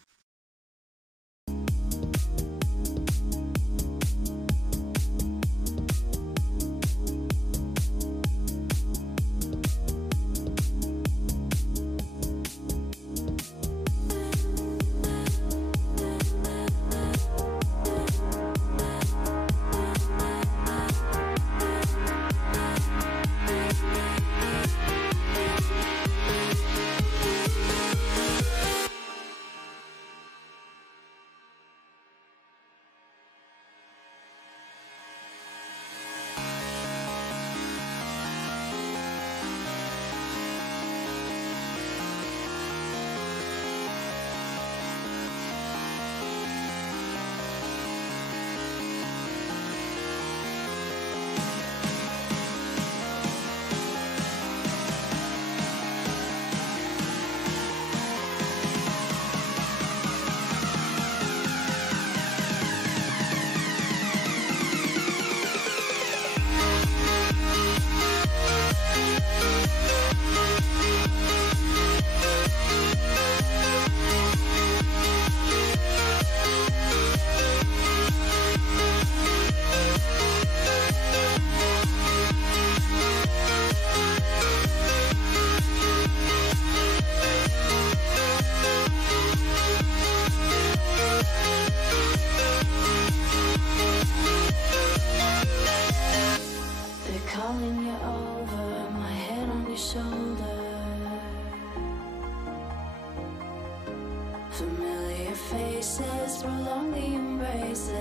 Familiar faces, prolong the embraces.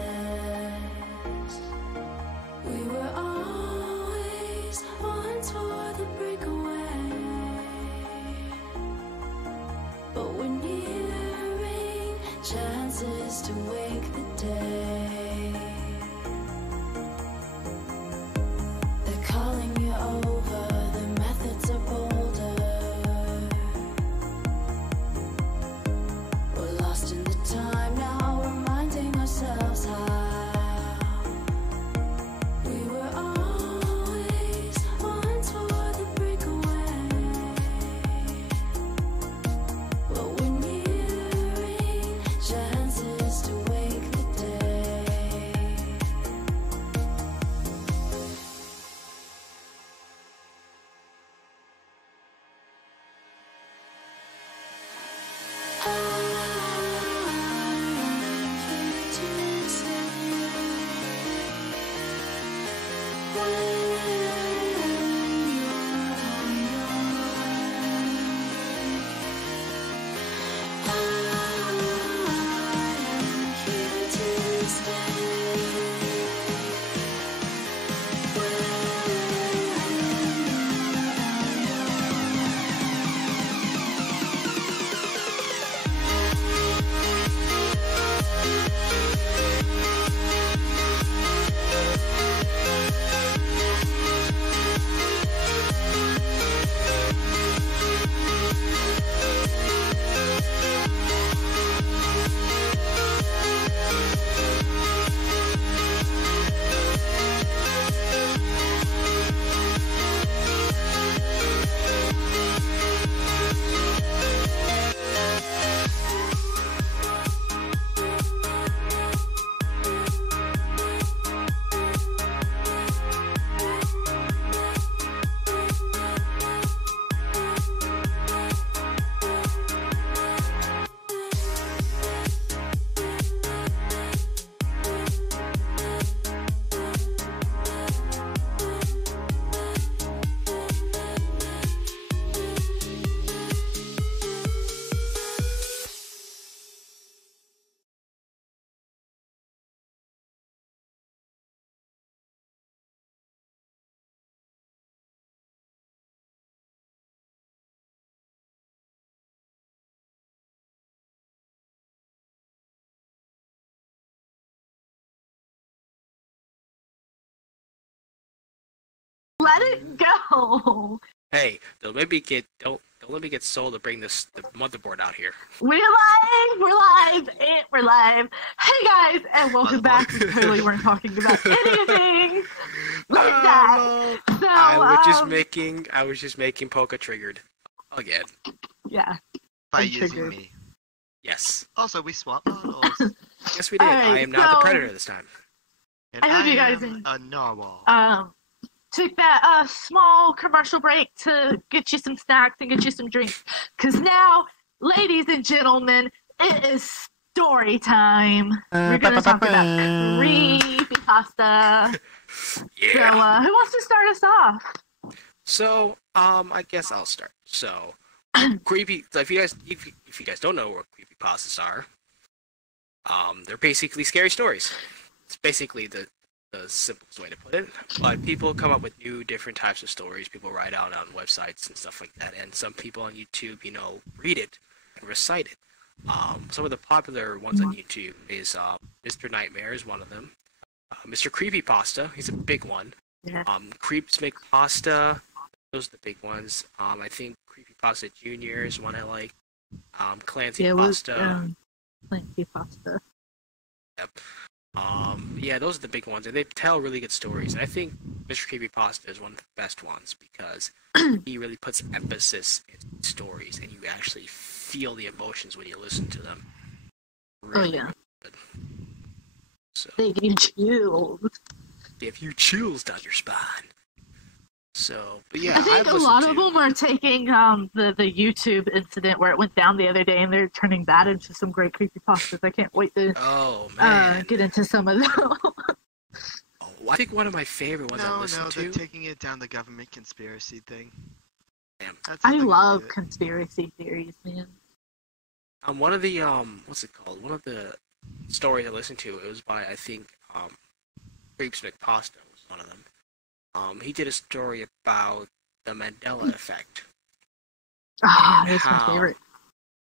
We were always one toward the breakaway, but we're nearing chances to wake the day. They're calling you over, the methods are bolder. We're lost in the time now, reminding ourselves how we were always one toward the breakaway, but we're nearing chances to wake the day. Let it go. Hey, don't let me get Soul to bring the motherboard out here. We're live. We're live. Hey guys, and welcome back. We clearly weren't talking about anything. like that. no. So, I was just making Poca triggered again. yeah. By I'm using triggered. me. Yes. Also, we swap models. Yes, we did. Alright, I am not the so- predator this time. And I hope you guys am a narwhal. Took that small commercial break to get you some snacks and get you some drinks. Because now, ladies and gentlemen, it is story time. We're going to talk about creepypasta. Yeah. So, who wants to start us off? So, I guess I'll start. So, creepy. So if you guys don't know what creepypastas are, they're basically scary stories. It's basically the simplest way to put it. But people come up with new, different types of stories. People write out on websites and stuff like that. And some people on YouTube, read it and recite it. Some of the popular ones on YouTube is Mr. Nightmare is one of them. Mr. Creepypasta, he's a big one. Yeah. Creeps Make Pasta, those are the big ones. I think Creepypasta Junior is one I like. Clancy Pasta. Clancy Pasta. Yep. Yeah, those are the big ones, and they tell really good stories. And I think Mr. Creepypasta is one of the best ones because he really puts emphasis in stories, and you actually feel the emotions when you listen to them. Really, yeah. really good. So, They give you chills. give you chills down your spine. So, but yeah, I think I've a lot listened of them are taking the YouTube incident where it went down the other day, and they're turning that into some great creepypastas. I can't wait to Oh man. get into some of them. Oh, I think one of my favorite ones I No, listened they're to. taking it down the government conspiracy thing. Damn. That's I how they're gonna love do it. conspiracy theories, man. One of the what's it called? One of the stories I listened to. It was by I think Creeps McPasta was one of them. He did a story about the Mandela effect Ah, And that's my how- favorite.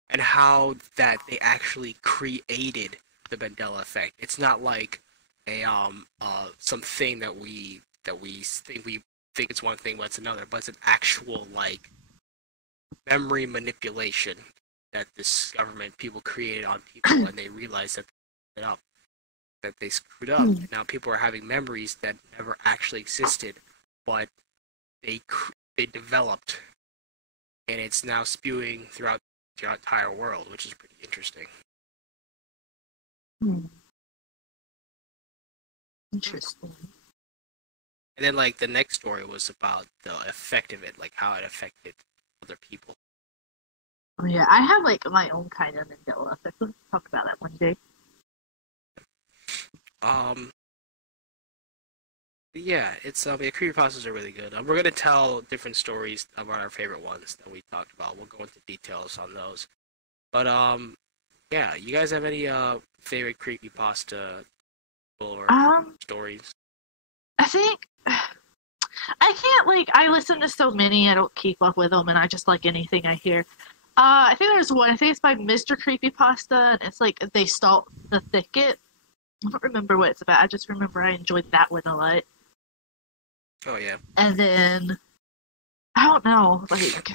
and how that they actually created the Mandela effect. It's not like a something that we think it's one thing but it's another, but it's an actual like memory manipulation that this government people created on people, and they realized that they screwed up. And now people are having memories that never actually existed, but they developed, and it's now spewing throughout the entire world, which is pretty interesting. Interesting. And then like the next story was about the effect of it, like how it affected other people. Oh, yeah, I have like my own kind of Mandela effect. Let's talk about that one day. Yeah, it's yeah, creepypastas are really good. We're gonna tell different stories about our favorite ones that we talked about. We'll go into details on those. But yeah, you guys have any favorite creepypasta or stories? I think I can't like I listen to so many I don't keep up with them, and I just like anything I hear. I think there's one. I think it's by Mr. Creepypasta, and it's like They Stalk the Thicket. I don't remember what it's about. I just remember I enjoyed that one a lot. Oh yeah. And then I don't know, like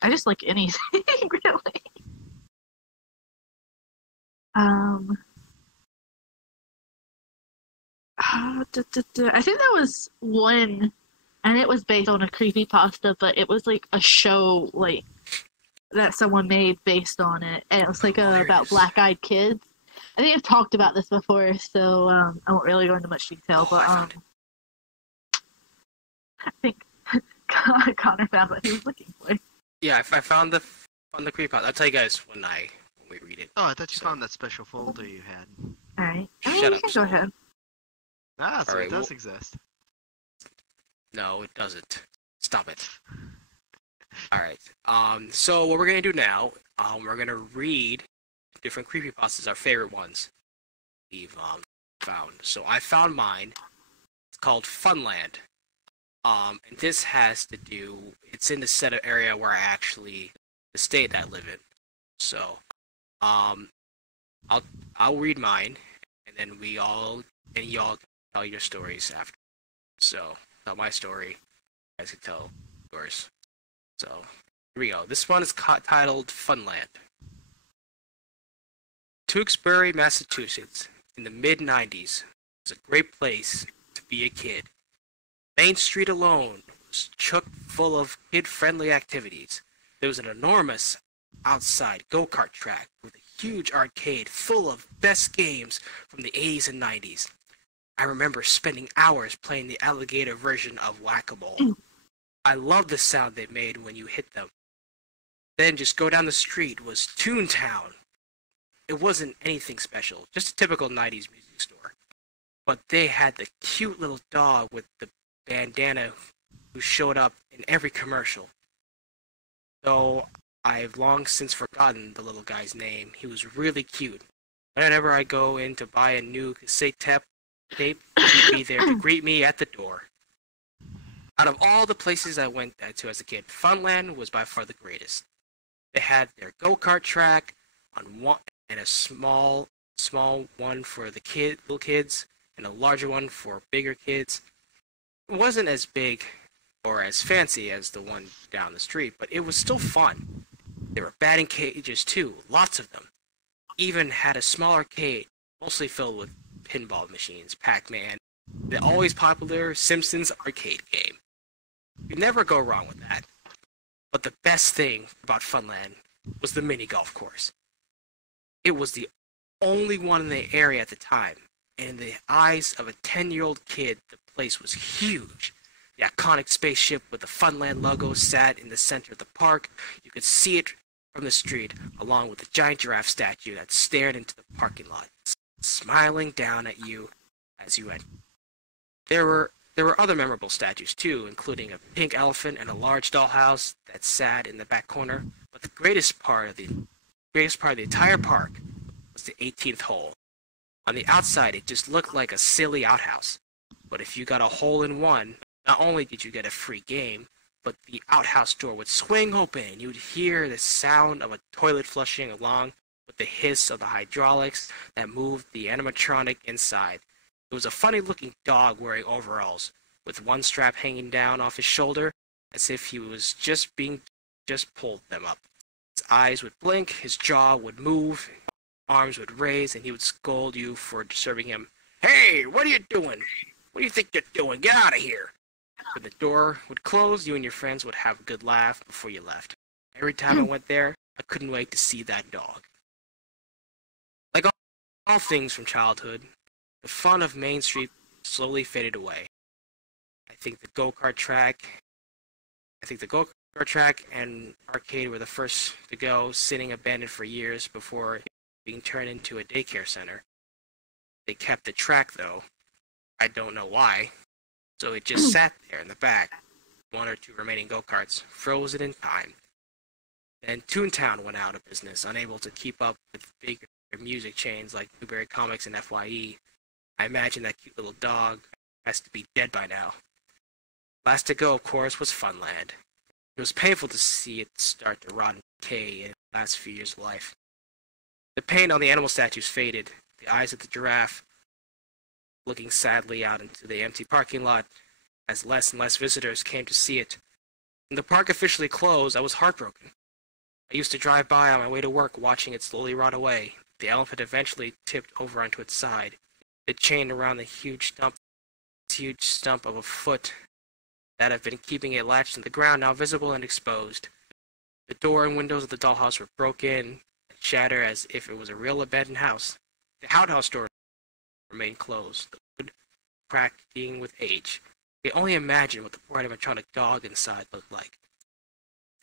I just like anything really. I think there was one, and it was based on a creepypasta, but it was like a show like that someone made based on it, and it was like about Hilarious. black-eyed kids. I think I've talked about this before, so I won't really go into much detail. Oh, I But found it. I think Connor found what he was looking for. Yeah, I found the creepypasta. I'll tell you guys when we read it. Oh, I thought you So- found that special folder you had. All right, Shut you up, can go Saul. ahead. Ah, so Alright, it does well- exist. No, it doesn't. Stop it. Alright. So what we're gonna do now, we're gonna read different creepypastas, our favorite ones we've found. So I found mine. It's called Funland. And this has to do it's in the set of area where I actually the state that I live in. So I'll read mine, and then y'all can tell your stories after. So tell my story, you guys can tell yours. So here we go. This one is titled Funland. Tewksbury, Massachusetts, in the mid-90s, was a great place to be a kid. Main Street alone was chock full of kid-friendly activities. There was an enormous outside go-kart track with a huge arcade full of best games from the 80s and 90s. I remember spending hours playing the alligator version of Whack-A-Mole. I loved the sound they made when you hit them. Then just go down the street was Toontown. It wasn't anything special, just a typical 90s music store. But they had the cute little dog with the bandana who showed up in every commercial. Though I've long since forgotten the little guy's name, he was really cute. Whenever I go in to buy a new cassette tape, he'd be there to greet me at the door. Out of all the places I went to as a kid, Funland was by far the greatest. They had their go-kart track on one and a small one for the little kids and a larger one for bigger kids. It wasn't as big or as fancy as the one down the street, but it was still fun. There were batting cages too, lots of them. Even had a small arcade, mostly filled with pinball machines, Pac-Man, the always popular Simpsons arcade game. You never go wrong with that. But the best thing about Funland was the mini golf course. It was the only one in the area at the time, and in the eyes of a 10-year-old kid, the place was huge. The iconic spaceship with the Funland logo sat in the center of the park. You could see it from the street, along with the giant giraffe statue that stared into the parking lot, smiling down at you as you entered. There were other memorable statues too, including a pink elephant and a large dollhouse that sat in the back corner. But the greatest part of the entire park was the 18th hole. On the outside, it just looked like a silly outhouse. But if you got a hole in one, not only did you get a free game, but the outhouse door would swing open and you would hear the sound of a toilet flushing along with the hiss of the hydraulics that moved the animatronic inside. It was a funny-looking dog wearing overalls, with one strap hanging down off his shoulder, as if he was just pulled them up. His eyes would blink, his jaw would move, arms would raise, and he would scold you for disturbing him. "Hey, what are you doing? What do you think you're doing? Get out of here!" When the door would close, you and your friends would have a good laugh before you left. Every time I went there, I couldn't wait to see that dog. Like all things from childhood, the fun of Main Street slowly faded away. I think the go-kart track and arcade were the first to go, sitting abandoned for years before being turned into a daycare center. They kept the track though. I don't know why. So it just sat there in the back, one or two remaining go-karts, frozen in time. Then Toontown went out of business, unable to keep up with bigger music chains like Newberry Comics and FYE. I imagine that cute little dog has to be dead by now. Last to go, of course, was Funland. It was painful to see it start to rot and decay in the last few years of life. The paint on the animal statues faded, the eyes of the giraffe looking sadly out into the empty parking lot as less and less visitors came to see it. When the park officially closed, I was heartbroken. I used to drive by on my way to work watching it slowly rot away. The elephant eventually tipped over onto its side. The chain around the huge stump of a foot that had been keeping it latched to the ground, now visible and exposed. The door and windows of the dollhouse were broken and shattered as if it was a real abandoned house. The outhouse door remained closed, the wood cracking with age. I could only imagine what the poor animatronic dog inside looked like.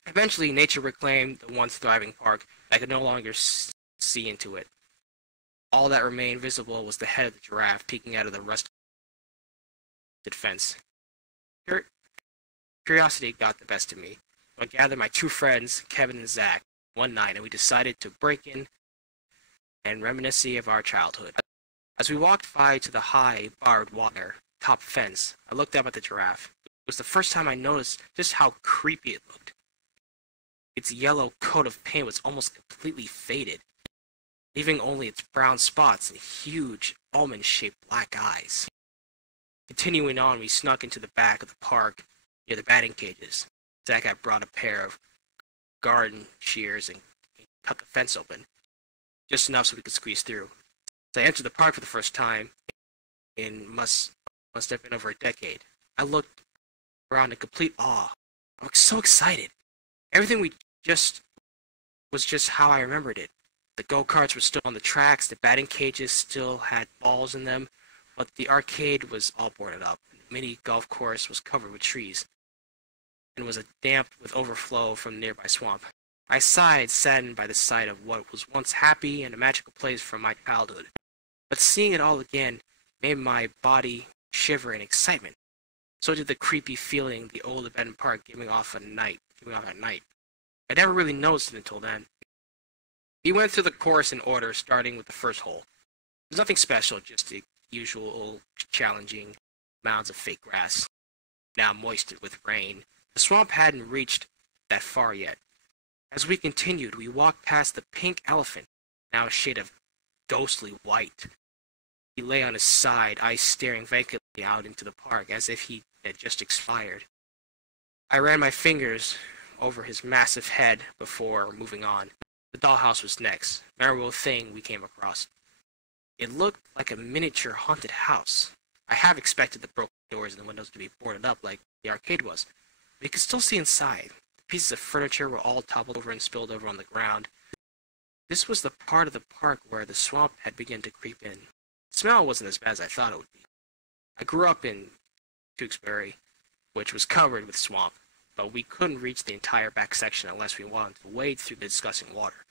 Eventually, nature reclaimed the once thriving park. I could no longer see into it. All that remained visible was the head of the giraffe peeking out of the rusted fence. Curiosity got the best of me. I gathered my two friends, Kevin and Zach, one night, and we decided to break in and reminisce of our childhood. As we walked by to the high, barbed wire top fence, I looked up at the giraffe. It was the first time I noticed just how creepy it looked. Its yellow coat of paint was almost completely faded, leaving only its brown spots and huge, almond-shaped black eyes. Continuing on, we snuck into the back of the park near the batting cages. Zach had brought a pair of garden shears and cut the fence open, just enough so we could squeeze through. As I entered the park for the first time in must have been over a decade, I looked ground in complete awe. I was so excited. Everything we just was just how I remembered it. The go-karts were still on the tracks, the batting cages still had balls in them, but the arcade was all boarded up. The mini golf course was covered with trees, and was damp with overflow from the nearby swamp. I sighed, saddened by the sight of what was once happy and a magical place from my childhood. But seeing it all again made my body shiver in excitement. So did the creepy feeling the old abandoned park giving off at night. I never really noticed it until then. We went through the course in order, starting with the first hole. There's nothing special, just the usual challenging mounds of fake grass, now moistened with rain. The swamp hadn't reached that far yet. As we continued, we walked past the pink elephant, now a shade of ghostly white. He lay on his side, eyes staring vacantly out into the park, as if he had just expired. I ran my fingers over his massive head before moving on. The dollhouse was next, memorable thing we came across. It looked like a miniature haunted house. I half expected the broken doors and the windows to be boarded up like the arcade was, but you could still see inside. The pieces of furniture were all toppled over and spilled over on the ground. This was the part of the park where the swamp had begun to creep in. The smell wasn't as bad as I thought it would be. I grew up in Tewksbury, which was covered with swamp, but we couldn't reach the entire back section unless we wanted to wade through the disgusting water.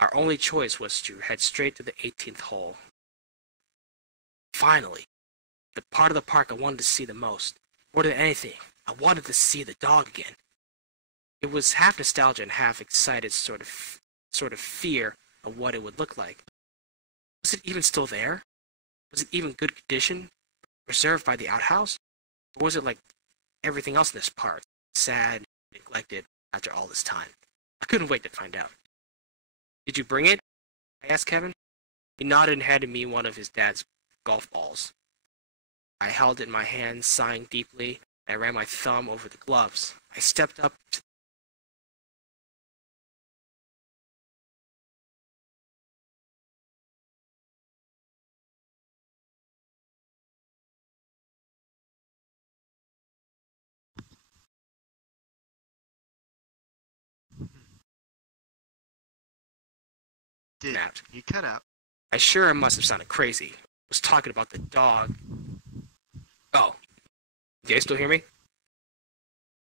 Our only choice was to head straight to the 18th hole. Finally, the part of the park I wanted to see the most. More than anything, I wanted to see the dog again. It was half nostalgia and half excited sort of fear of what it would look like. Was it even still there? Was it even good condition, preserved by the outhouse? Or was it like everything else in this park, sad, neglected after all this time? I couldn't wait to find out. Did you bring it? I asked Kevin. He nodded and handed me one of his dad's golf balls. I held it in my hand, sighing deeply, and I ran my thumb over the gloves. I stepped up to Dude, snapped. you cut out. I sure must have sounded crazy. I was talking about the dog. Oh. Do you guys still hear me?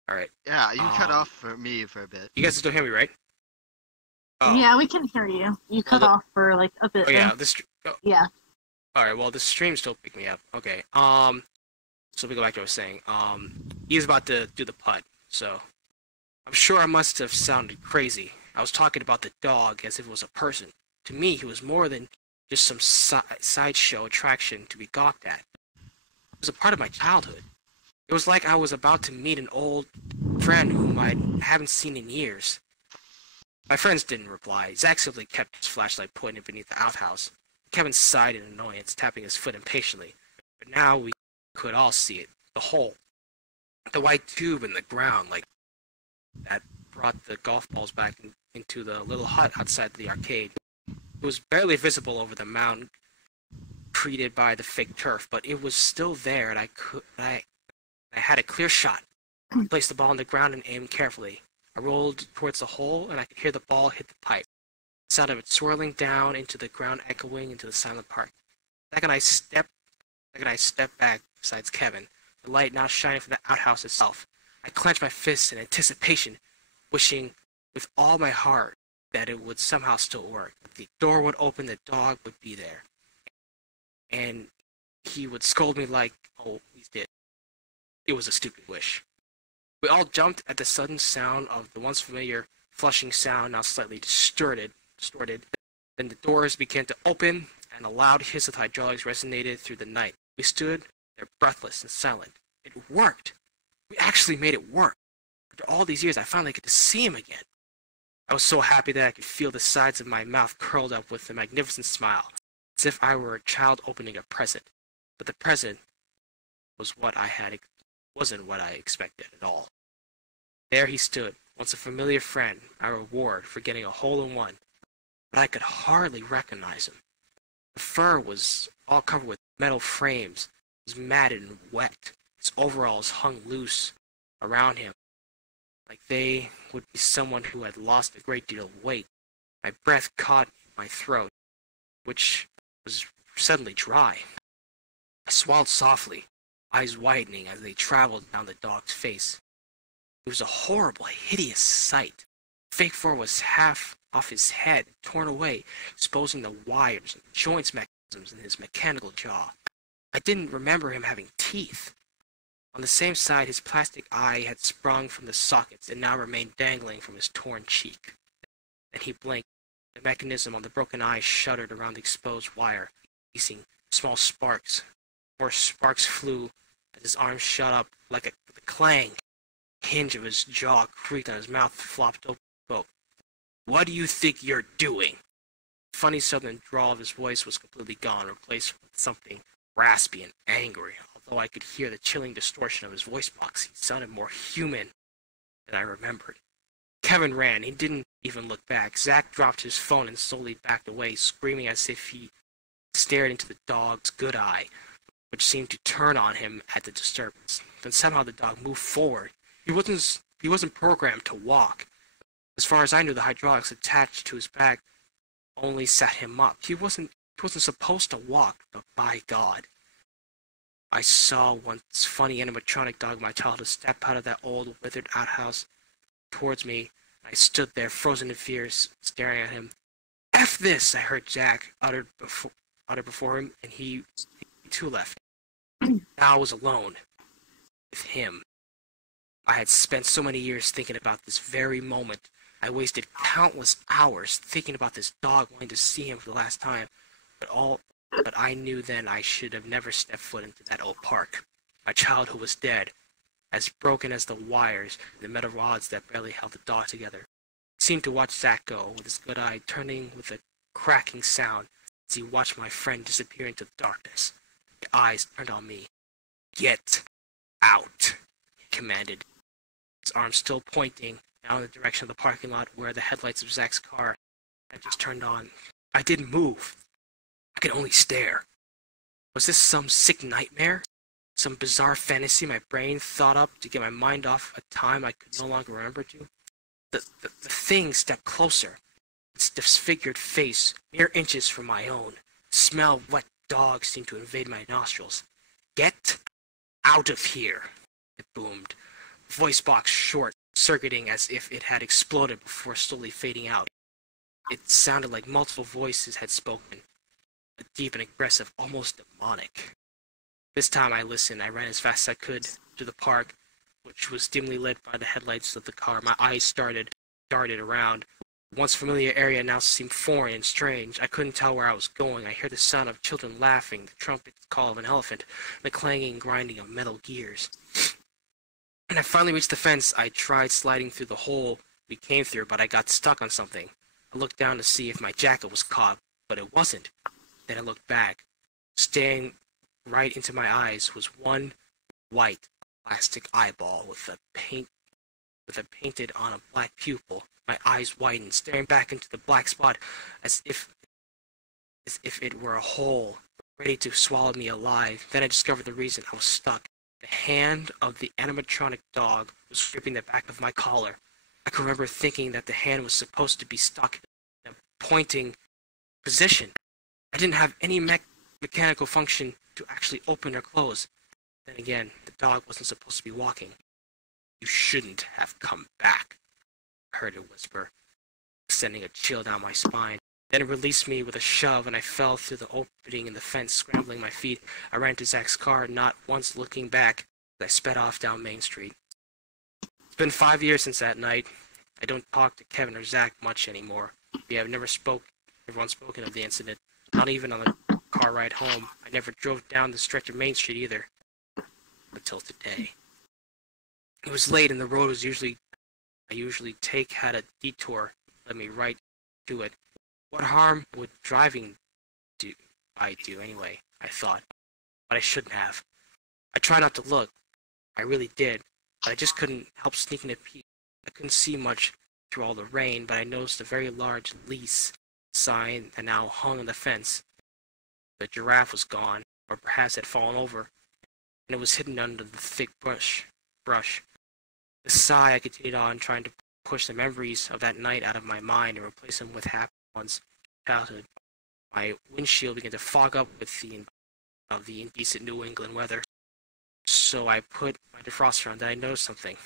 Alright. Yeah, you cut Um, off for me for a bit. You guys still hear me, right? Oh. Yeah, we can hear you. You cut off for like a bit. Oh, yeah. there. Oh. Yeah. Alright, well, the stream still picked me up. Okay. So we go back to what I was saying. He's about to do the putt, so I'm sure I must have sounded crazy. I was talking about the dog as if it was a person. To me, he was more than just some sideshow attraction to be gawked at. It was a part of my childhood. It was like I was about to meet an old friend whom I haven't seen in years. My friends didn't reply. Zach simply kept his flashlight pointed beneath the outhouse. Kevin sighed in annoyance, tapping his foot impatiently. But now we could all see it. The hole. The white tube in the ground, like that brought the golf balls back into the little hut outside the arcade. It was barely visible over the mound created by the fake turf, but it was still there, and I had a clear shot. I placed the ball on the ground and aimed carefully. I rolled towards the hole, and I could hear the ball hit the pipe. The sound of it swirling down into the ground, echoing into the silent park. The second I stepped back besides Kevin, the light now shining from the outhouse itself. I clenched my fists in anticipation, wishing with all my heart that it would somehow still work. That the door would open, the dog would be there, and he would scold me like, oh, he did. It was a stupid wish. We all jumped at the sudden sound of the once familiar flushing sound, now slightly distorted. Then the doors began to open, and a loud hiss of hydraulics resonated through the night. We stood there breathless and silent. It worked. We actually made it work. After all these years, I finally get to see him again. I was so happy that I could feel the sides of my mouth curled up with a magnificent smile, as if I were a child opening a present. But the present wasn't what I expected at all. There he stood, once a familiar friend, my reward for getting a hole-in-one, but I could hardly recognize him. The fur was all covered with metal frames, was matted and wet. His overalls hung loose around him, like they would be someone who had lost a great deal of weight. My breath caught in my throat, which was suddenly dry. I swallowed softly, eyes widening as they traveled down the dog's face. It was a horrible, hideous sight. Fake fur was half off his head, torn away, exposing the wires and joints mechanisms in his mechanical jaw. I didn't remember him having teeth. On the same side, his plastic eye had sprung from the sockets and now remained dangling from his torn cheek. Then he blinked. The mechanism on the broken eye shuddered around the exposed wire, releasing small sparks. More sparks flew as his arm shot up like a clang. The hinge of his jaw creaked and his mouth flopped open. "What do you think you're doing?" The funny southern drawl of his voice was completely gone, replaced with something raspy and angry. Although I could hear the chilling distortion of his voice box, he sounded more human than I remembered. Kevin ran. He didn't even look back. Zach dropped his phone and slowly backed away, screaming as if he stared into the dog's good eye, which seemed to turn on him at the disturbance. Then somehow the dog moved forward. He wasn't programmed to walk. As far as I knew, the hydraulics attached to his back only sat him up. He wasn't supposed to walk, but by God. I saw once funny animatronic dog of my childhood step out of that old withered outhouse towards me. I stood there, frozen in fear, staring at him. "F this!" I heard Jack utter before him, and he too left. Now I was alone with him. I had spent so many years thinking about this very moment. I wasted countless hours thinking about this dog, wanting to see him for the last time. But I knew then I should have never stepped foot into that old park. My childhood was dead, as broken as the wires and the metal rods that barely held the dog together. I seemed to watch Zach go, with his good eye turning with a cracking sound as he watched my friend disappear into the darkness. The eyes turned on me. "Get out," he commanded, his arm still pointing now in the direction of the parking lot where the headlights of Zach's car had just turned on. I didn't move. I could only stare. Was this some sick nightmare? Some bizarre fantasy my brain thought up to get my mind off a time I could no longer remember to? The thing stepped closer, its disfigured face mere inches from my own. The smell of wet dog seemed to invade my nostrils. "Get out of here," it boomed. The voice box short-circuiting as if it had exploded before slowly fading out. It sounded like multiple voices had spoken, but deep and aggressive, almost demonic. This time I listened. I ran as fast as I could to the park, which was dimly lit by the headlights of the car. My eyes darted around. The once familiar area now seemed foreign and strange. I couldn't tell where I was going. I heard the sound of children laughing, the trumpet call of an elephant, the clanging and grinding of metal gears. When I finally reached the fence, I tried sliding through the hole we came through, but I got stuck on something. I looked down to see if my jacket was caught, but it wasn't. Then I looked back. Staring right into my eyes was one white plastic eyeball with a painted on a black pupil. My eyes widened, staring back into the black spot as if it were a hole ready to swallow me alive. Then I discovered the reason I was stuck. The hand of the animatronic dog was gripping the back of my collar. I can remember thinking that the hand was supposed to be stuck in a pointing position. I didn't have any mechanical function to actually open or close. Then again, the dog wasn't supposed to be walking. "You shouldn't have come back," I heard it whisper, sending a chill down my spine. Then it released me with a shove, and I fell through the opening in the fence, scrambling my feet. I ran to Zach's car, not once looking back, as I sped off down Main Street. It's been 5 years since that night. I don't talk to Kevin or Zach much anymore. We have never once spoken of the incident, not even on the car ride home. I never drove down the stretch of Main Street either, until today. It was late, and the road I usually take had a detour that led me right to it. What harm would driving do anyway, I thought, but I shouldn't have. I tried not to look. I really did, but I just couldn't help sneaking a peek. I couldn't see much through all the rain, but I noticed a very large lease sign that now hung on the fence. The giraffe was gone, or perhaps had fallen over, and it was hidden under the thick brush. The sigh, I continued on, trying to push the memories of that night out of my mind and replace them with happy ones of childhood. My windshield began to fog up with the indecent New England weather. So I put my defroster on, then I noticed something.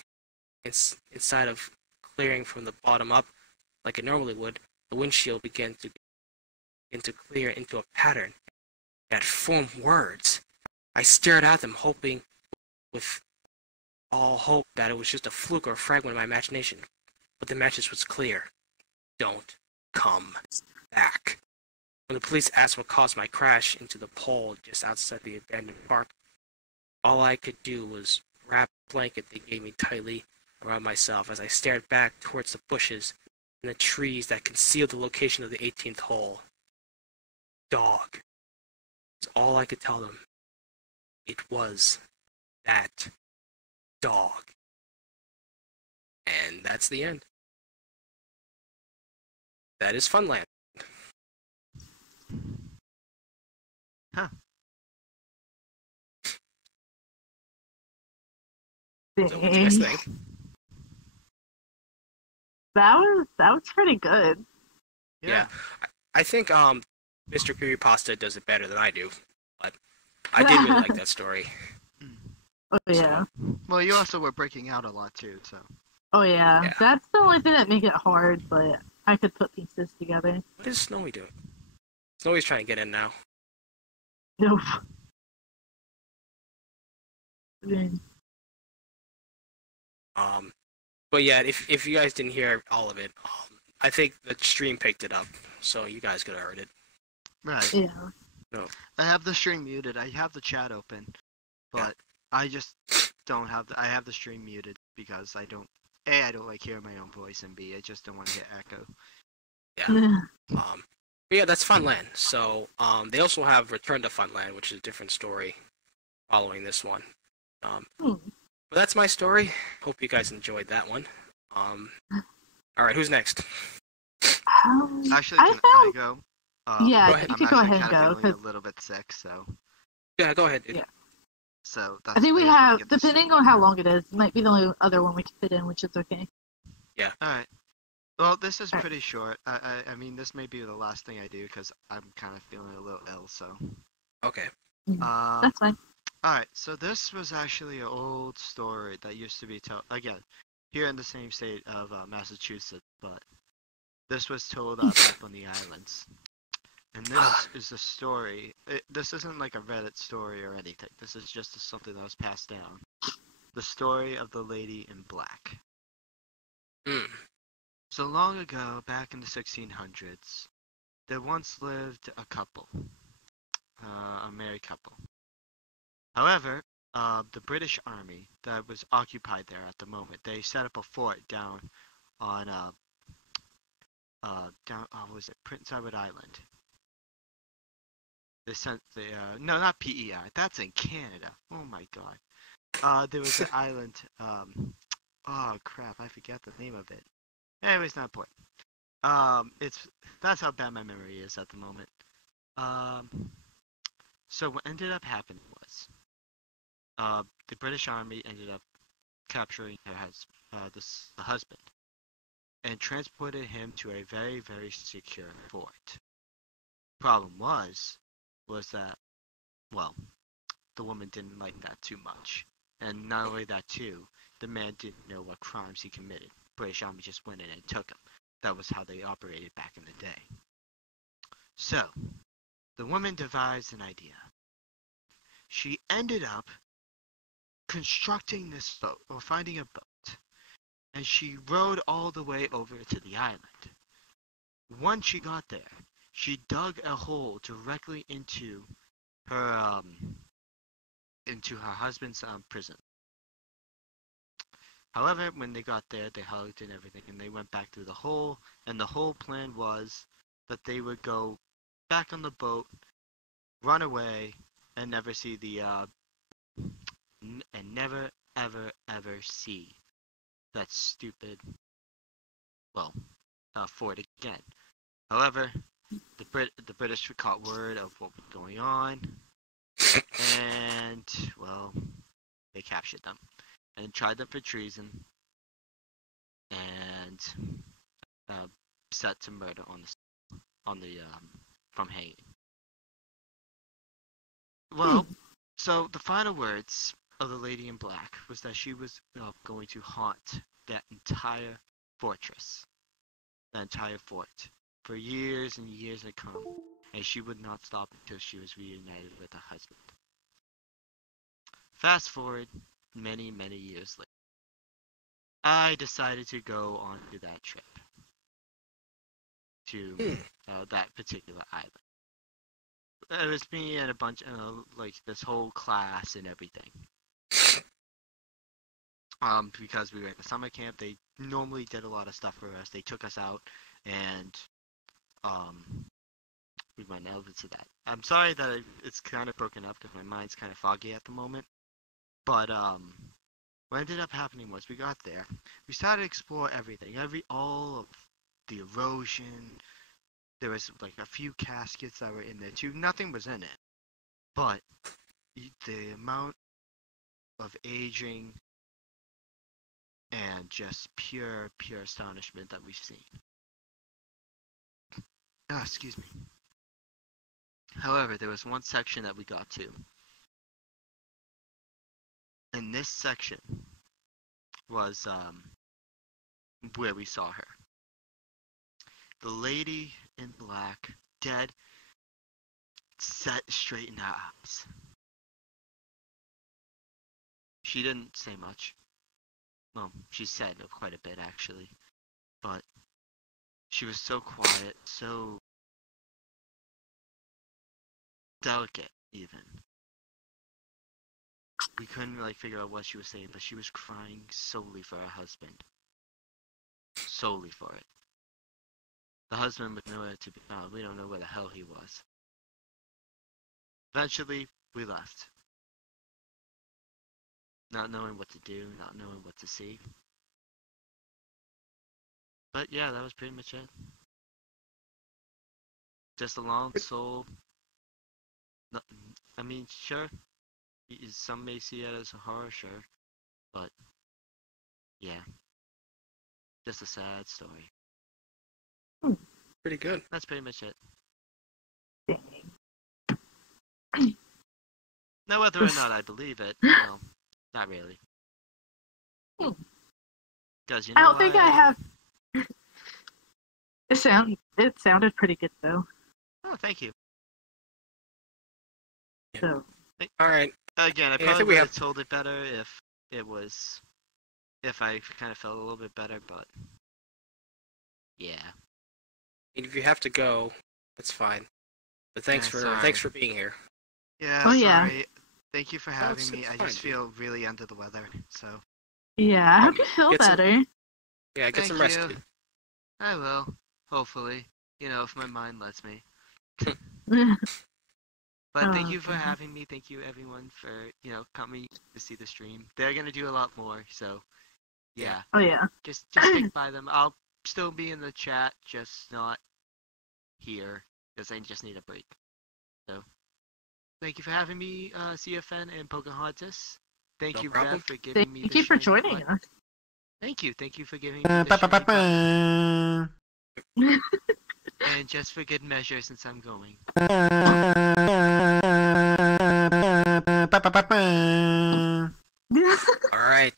Inside of clearing from the bottom up, like it normally would, the windshield began to clear into a pattern that formed words. I stared at them, hoping with all hope that it was just a fluke or a fragment of my imagination. But the message was clear. Don't come back. When the police asked what caused my crash into the pole just outside the abandoned park, all I could do was wrap a blanket they gave me tightly around myself as I stared back towards the bushes and the trees that concealed the location of the 18th hole. Dog. That's all I could tell them. It was that dog. And that's the end. That is Funland. Huh. So what do you guys think? That was pretty good. Yeah. I think Mr. Creepypasta does it better than I do, but I did really like that story. Oh yeah. Well, you also were breaking out a lot too, so. Oh yeah. Yeah. That's the only thing that make it hard, but I could put pieces together. What is Snowy doing? Snowy's trying to get in now. Nope. But yeah, if you guys didn't hear all of it, I think the stream picked it up, so you guys could have heard it. Right. Yeah. I have the stream muted. I have the chat open, but I just don't have I have the stream muted because I don't like hearing my own voice, and B, I just don't want to get echo. Yeah. But yeah, that's Funland. So they also have Return to Funland, which is a different story following this one. But that's my story. Hope you guys enjoyed that one. All right, who's next? Actually, can I go? Yeah, Go ahead. you I'm can go actually ahead and kind go. of feeling 'Cause a little bit sick, so. Yeah, go ahead. Dude. Yeah. So that's I think we why wanna have, get this- depending on how long it is, it might be the only other one we can fit in, which is okay. All right. Well, this is pretty short. I mean, this may be the last thing I do because I'm kind of feeling a little ill. So. Okay. That's fine. All right. So this was actually an old story that used to be told again here in the same state of Massachusetts, but this was told up on the islands. And this is a story. This isn't like a Reddit story or anything. This is just something that was passed down. The story of the Lady in Black. So long ago, back in the 1600s, there once lived a couple, a married couple. However, the British Army that was occupied there at the moment, they set up a fort down on what was it, Prince Edward Island. They sent the no, not PEI. That's in Canada. Oh my God. There was an island. Oh crap, I forget the name of it. Anyways, not important. That's how bad my memory is at the moment. So what ended up happening was, the British Army ended up capturing the husband, and transported him to a very, very secure fort. Problem was that, well, the woman didn't like that too much. And not only that too, the man didn't know what crimes he committed. British Army just went in and took him. That was how they operated back in the day. So, the woman devised an idea. She ended up constructing this boat, or finding a boat, and she rowed all the way over to the island. Once she got there, she dug a hole directly into her husband's prison. However, when they got there, they hugged and everything, and they went back through the hole, and the whole plan was that they would go back on the boat, run away, and never see and never, ever, ever see that stupid, fort again. However, the British caught word of what was going on, and, well, they captured them and tried them for treason, and set to murder on the from hanging. Well, so the final words of the Lady in Black was that she was going to haunt that entire fortress, that entire fort, for years and years to come, and she would not stop until she was reunited with her husband. Fast forward many, many years later, I decided to go on to that trip to that particular island. It was me and a bunch, like this whole class and everything. Because we were at the summer camp, they normally did a lot of stuff for us. They took us out, and we went over to that. I'm sorry that it's kind of broken up because my mind's kind of foggy at the moment. But what ended up happening was we got there, we started to explore everything, all of the erosion. There was like a few caskets that were in there too. Nothing was in it, but the amount of aging and just pure astonishment that we've seen. Excuse me. However, there was one section that we got to. And this section was where we saw her. The Lady in Black, dead, set straight in her eyes. She didn't say much. Well, she said quite a bit actually, but she was so quiet, so delicate even. We couldn't really figure out what she was saying, but she was crying solely for her husband. Solely for it. The husband was nowhere to be found. We don't know where the hell he was. Eventually, we left. Not knowing what to do, not knowing what to see. But yeah, that was pretty much it. Just a lost soul. I mean, sure, some may see it as a horror, sure, but yeah, just a sad story. Pretty good. That's pretty much it. Now, whether or not I believe it, no, not really. Because you know I don't think I what? have. It sounded pretty good though. Oh, thank you. So All right. Again, I Yeah, I probably think we would have- have told it better if I kind of felt a little bit better, but yeah. If you have to go, that's fine. But thanks Yeah, for sorry. thanks for being here. Yeah, Oh, yeah. sorry. Thank you for having it's me. I fine, just dude. feel really under the weather, so. yeah, I hope you feel Get some- better. Yeah, get Thank some rest. you. Dude. I will, hopefully. You know, if my mind lets me. But thank Oh, you for goodness. having me. Thank you, everyone, for, coming to see the stream. They're going to do a lot more, so, yeah. Oh yeah. Just stick by them. I'll still be in the chat, just not here, because I just need a break. So, thank you for having me, CFN and Pocahontas. Thank No you, problem. Rev, for giving me Thank the you for shiny joining button. us. Thank you for giving me the shiny button. And just for good measure, since I'm going. All right.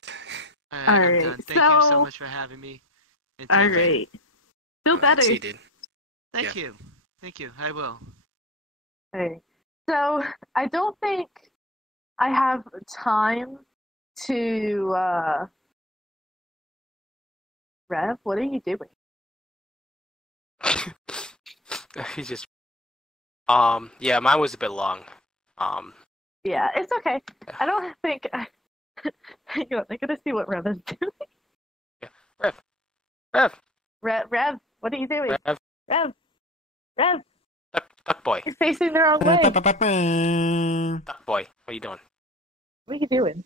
I'm Alright, done. Thank you so so- much for having me. And All take care. right. Feel All right, better. see you, dude. Thank you. Thank you. I will. Okay. So I don't think I have time to Rev, what are you doing? He's just. Yeah, mine was a bit long. Yeah, it's okay. I don't think hang on, I'm gonna see what Rev is doing. Rev, Rev, what are you doing? Rev, Rev, duck boy, you're facing the wrong way. What duck boy. What are you doing? are you doing?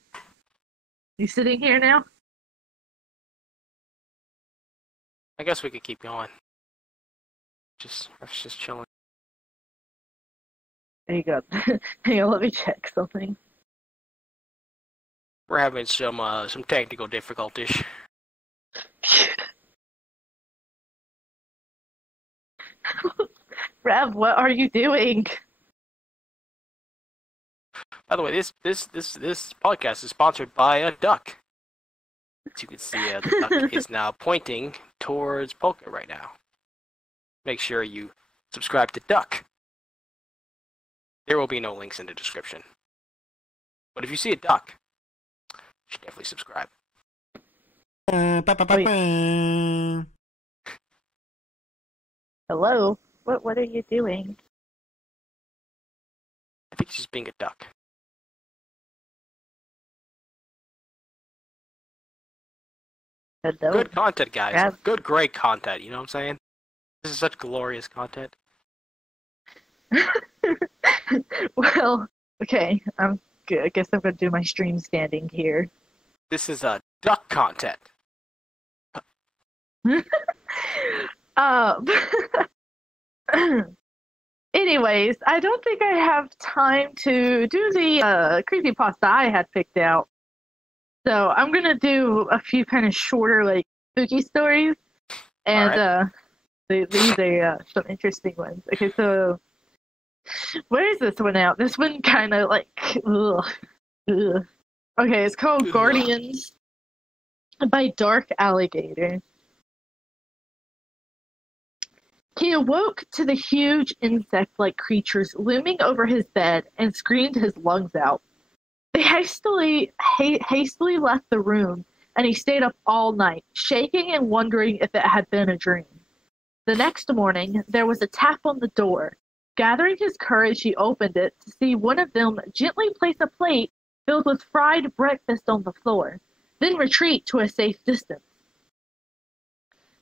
You sitting here now? I guess we could keep going. Rev's just chilling. There you go. Hang on, let me check something. We're having some technical difficulties. Rev, what are you doing? By the way, this podcast is sponsored by a duck. As you can see, the duck is now pointing towards Polka right now. Make sure you subscribe to Duck. There will be no links in the description. But if you see a duck, you should definitely subscribe. Hello? What are you doing? I think she's being a duck. Hello? Good content, guys. Rev. Good, great content. You know what I'm saying? This is such glorious content. Well, okay. I guess I'm gonna do my stream standing here. This is a duck content. Anyways, I don't think I have time to do the creepypasta I had picked out. So I'm gonna do a few kind of shorter, like, spooky stories. And these are some interesting ones. Okay, so where is this one out? This one kind of like, ugh. Okay, it's called Ugh. Guardians by Dark Alligator. He awoke to the huge insect-like creatures looming over his bed and screamed his lungs out. They hastily left the room, and he stayed up all night, shaking and wondering if it had been a dream. The next morning, there was a tap on the door. Gathering his courage, he opened it to see one of them gently place a plate filled with fried breakfast on the floor, then retreat to a safe distance.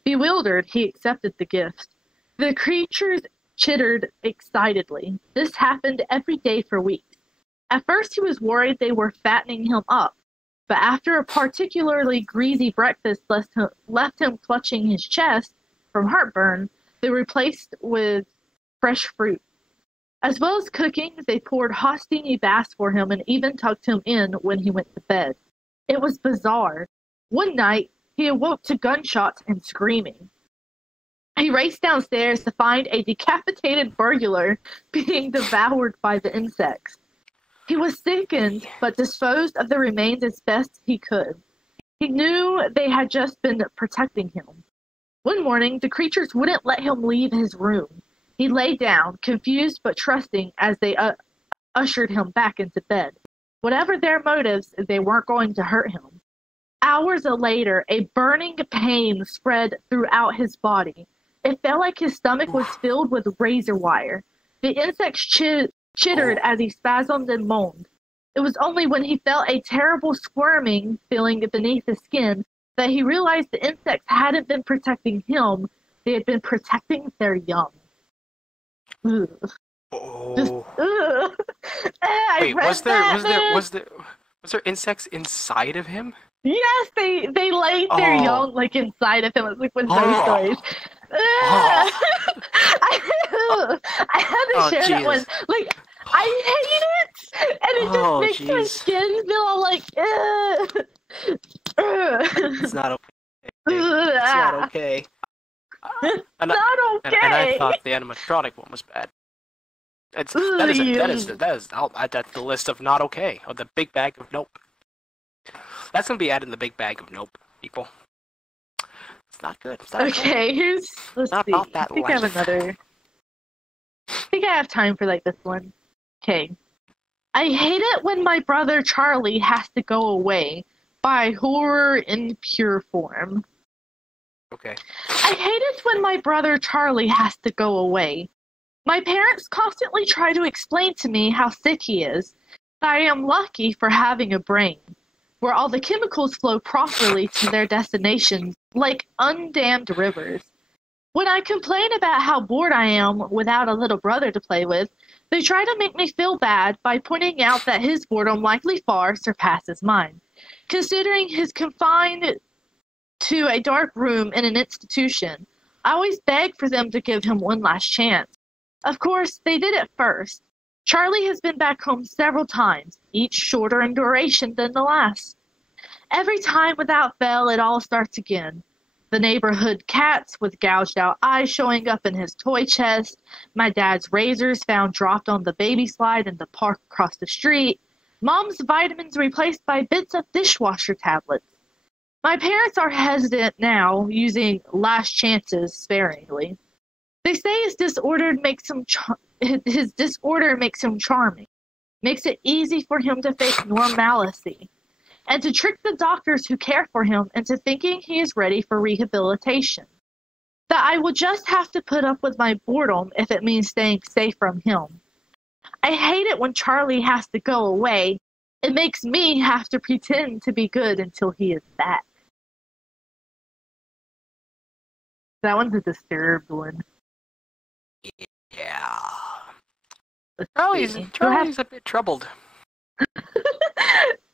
Bewildered, he accepted the gift. The creatures chittered excitedly. This happened every day for weeks. At first, he was worried they were fattening him up, but after a particularly greasy breakfast left him clutching his chest from heartburn, they were replaced with fresh fruit. As well as cooking, they poured hot steamy baths for him and even tucked him in when he went to bed. It was bizarre. One night, he awoke to gunshots and screaming. He raced downstairs to find a decapitated burglar being devoured by the insects. He was sickened, but disposed of the remains as best he could. He knew they had just been protecting him. One morning, the creatures wouldn't let him leave his room. He lay down, confused but trusting, as they ushered him back into bed. Whatever their motives, they weren't going to hurt him. Hours later, a burning pain spread throughout his body. It felt like his stomach was filled with razor wire. The insects chittered as he spasmed and moaned. It was only when he felt a terrible squirming feeling beneath his skin that he realized the insects hadn't been protecting him, they had been protecting their young. Ugh. Just, ugh. Wait, was there insects inside of him? Yes, they laid their young like inside of him. It's like one of those stories. Oh. I had to share that one. Like, I hate it, and it just makes my skin feel all like. It's not okay. It's not okay. Not okay. And I thought the animatronic one was bad. I'll add that to the list of not okay. Or the big bag of nope. That's gonna be added in the big bag of nope. Equal. It's not good. It's not okay, good. let's not see. about that I think I have life. another. I think I have time for like this one. Okay. I hate it when my brother Charlie has to go away by horror in pure form. Okay. I hate it when my brother Charlie has to go away. My parents constantly try to explain to me how sick he is, that I am lucky for having a brain, where all the chemicals flow properly to their destinations like undammed rivers. When I complain about how bored I am without a little brother to play with, they try to make me feel bad by pointing out that his boredom likely far surpasses mine. Considering he's confined to a dark room in an institution, I always beg for them to give him one last chance. Of course, they did it first. Charlie has been back home several times, each shorter in duration than the last. Every time without fail, it all starts again. the neighborhood cats with gouged out eyes showing up in his toy chest, my dad's razors found dropped on the baby slide in the park across the street, mom's vitamins replaced by bits of dishwasher tablets. My parents are hesitant now, using last chances sparingly. They say his disorder makes him charming, makes it easy for him to face normalcy, and to trick the doctors who care for him into thinking he is ready for rehabilitation. That I will just have to put up with my boredom if it means staying safe from him. I hate it when Charlie has to go away. It makes me have to pretend to be good until he is back. That one's a disturbed one. Yeah. Let's Charlie's, see. Charlie's a bit troubled.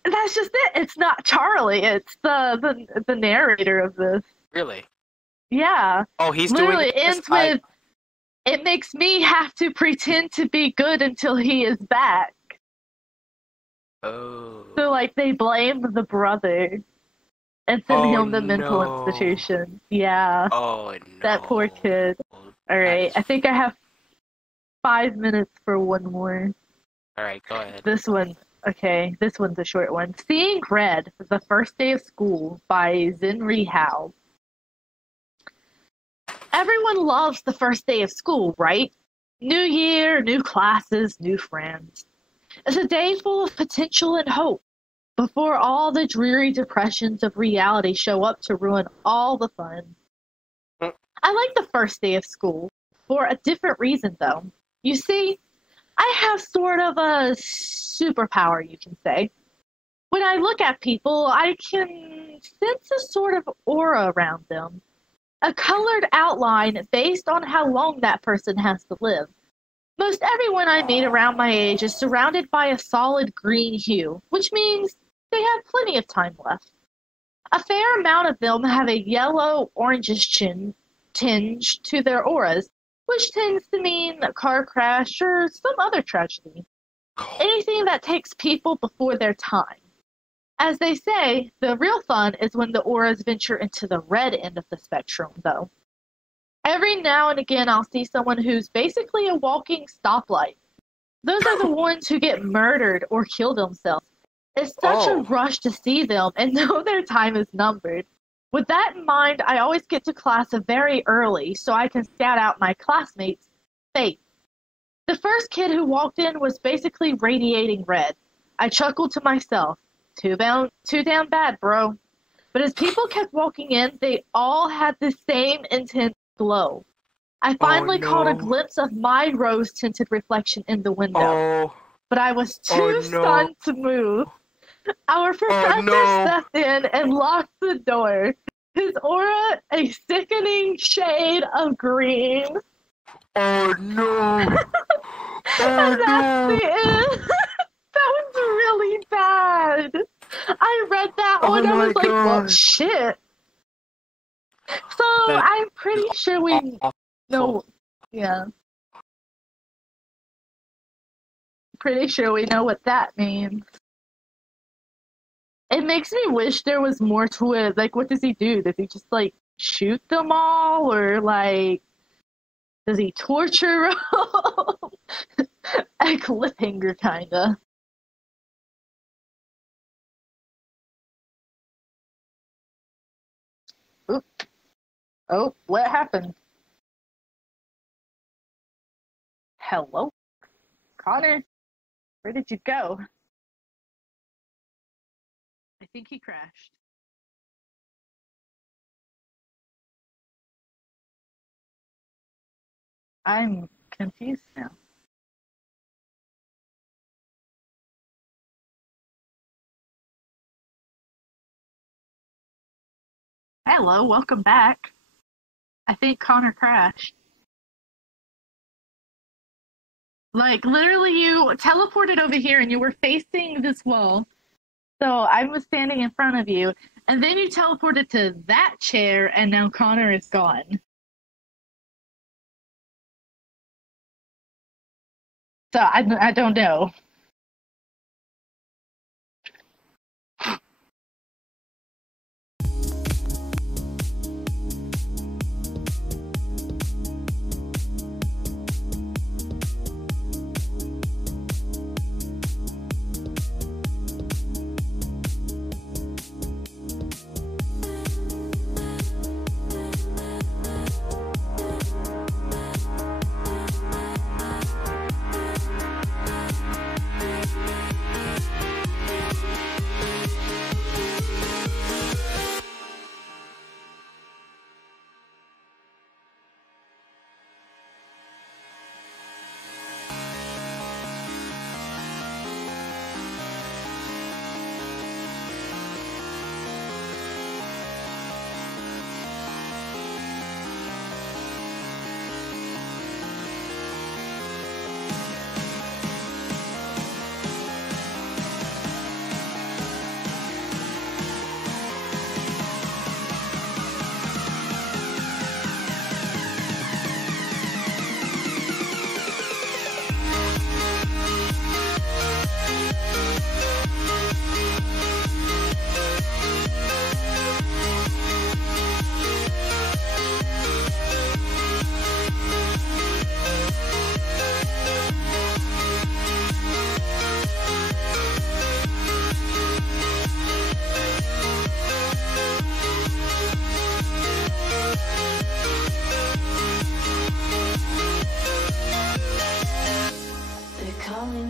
That's just it. It's not Charlie. It's the narrator of this. Really? Yeah. Oh, he's Literally doing it. ends with, it makes me have to pretend to be good until he is back. Oh. So, like, they blame the brother and send him to mental no. institution. Yeah. Oh, no. That poor kid. Alright, I think I have 5 minutes for one more. Alright, go ahead. This one, okay, this one's a short one. Seeing Red, The First Day of School by Zenri Hao. Everyone loves the first day of school, right? New year, new classes, new friends. It's a day full of potential and hope before all the dreary depressions of reality show up to ruin all the fun. I like the first day of school for a different reason, though. You see, I have sort of a superpower, you can say. When I look at people, I can sense a sort of aura around them. A colored outline based on how long that person has to live. Most everyone I meet around my age is surrounded by a solid green hue, which means they have plenty of time left. A fair amount of them have a yellow-orangish tinge to their auras, which tends to mean a car crash or some other tragedy. Anything that takes people before their time. As they say, the real fun is when the auras venture into the red end of the spectrum, though. Every now and again, I'll see someone who's basically a walking stoplight. Those are the ones who get murdered or kill themselves. It's such a rush to see them and know their time is numbered. With that in mind, I always get to class very early so I can scout out my classmates' fate. The first kid who walked in was basically radiating red. I chuckled to myself. Too damn bad, bro. But as people kept walking in, they all had the same intense glow. I finally caught a glimpse of my rose-tinted reflection in the window. But I was too stunned to move. Our professor stepped in and locked the door. His aura a sickening shade of green. Oh no! And that's the end. That was really bad. I read that one and I was like, well, shit. So I'm pretty sure we know. Yeah. Pretty sure we know what that means. It makes me wish there was more to it. Like, what does he do? Does he just, like, shoot them all? Or, like, does he torture them? A cliffhanger, kinda. Oop. Oh, what happened? Hello? Connor? Where did you go? I think he crashed. I'm confused now. Hello, welcome back. I think Connor crashed. Like, literally, you teleported over here and you were facing this wall. So I was standing in front of you, and then you teleported to that chair, and now Connor is gone. So I don't know.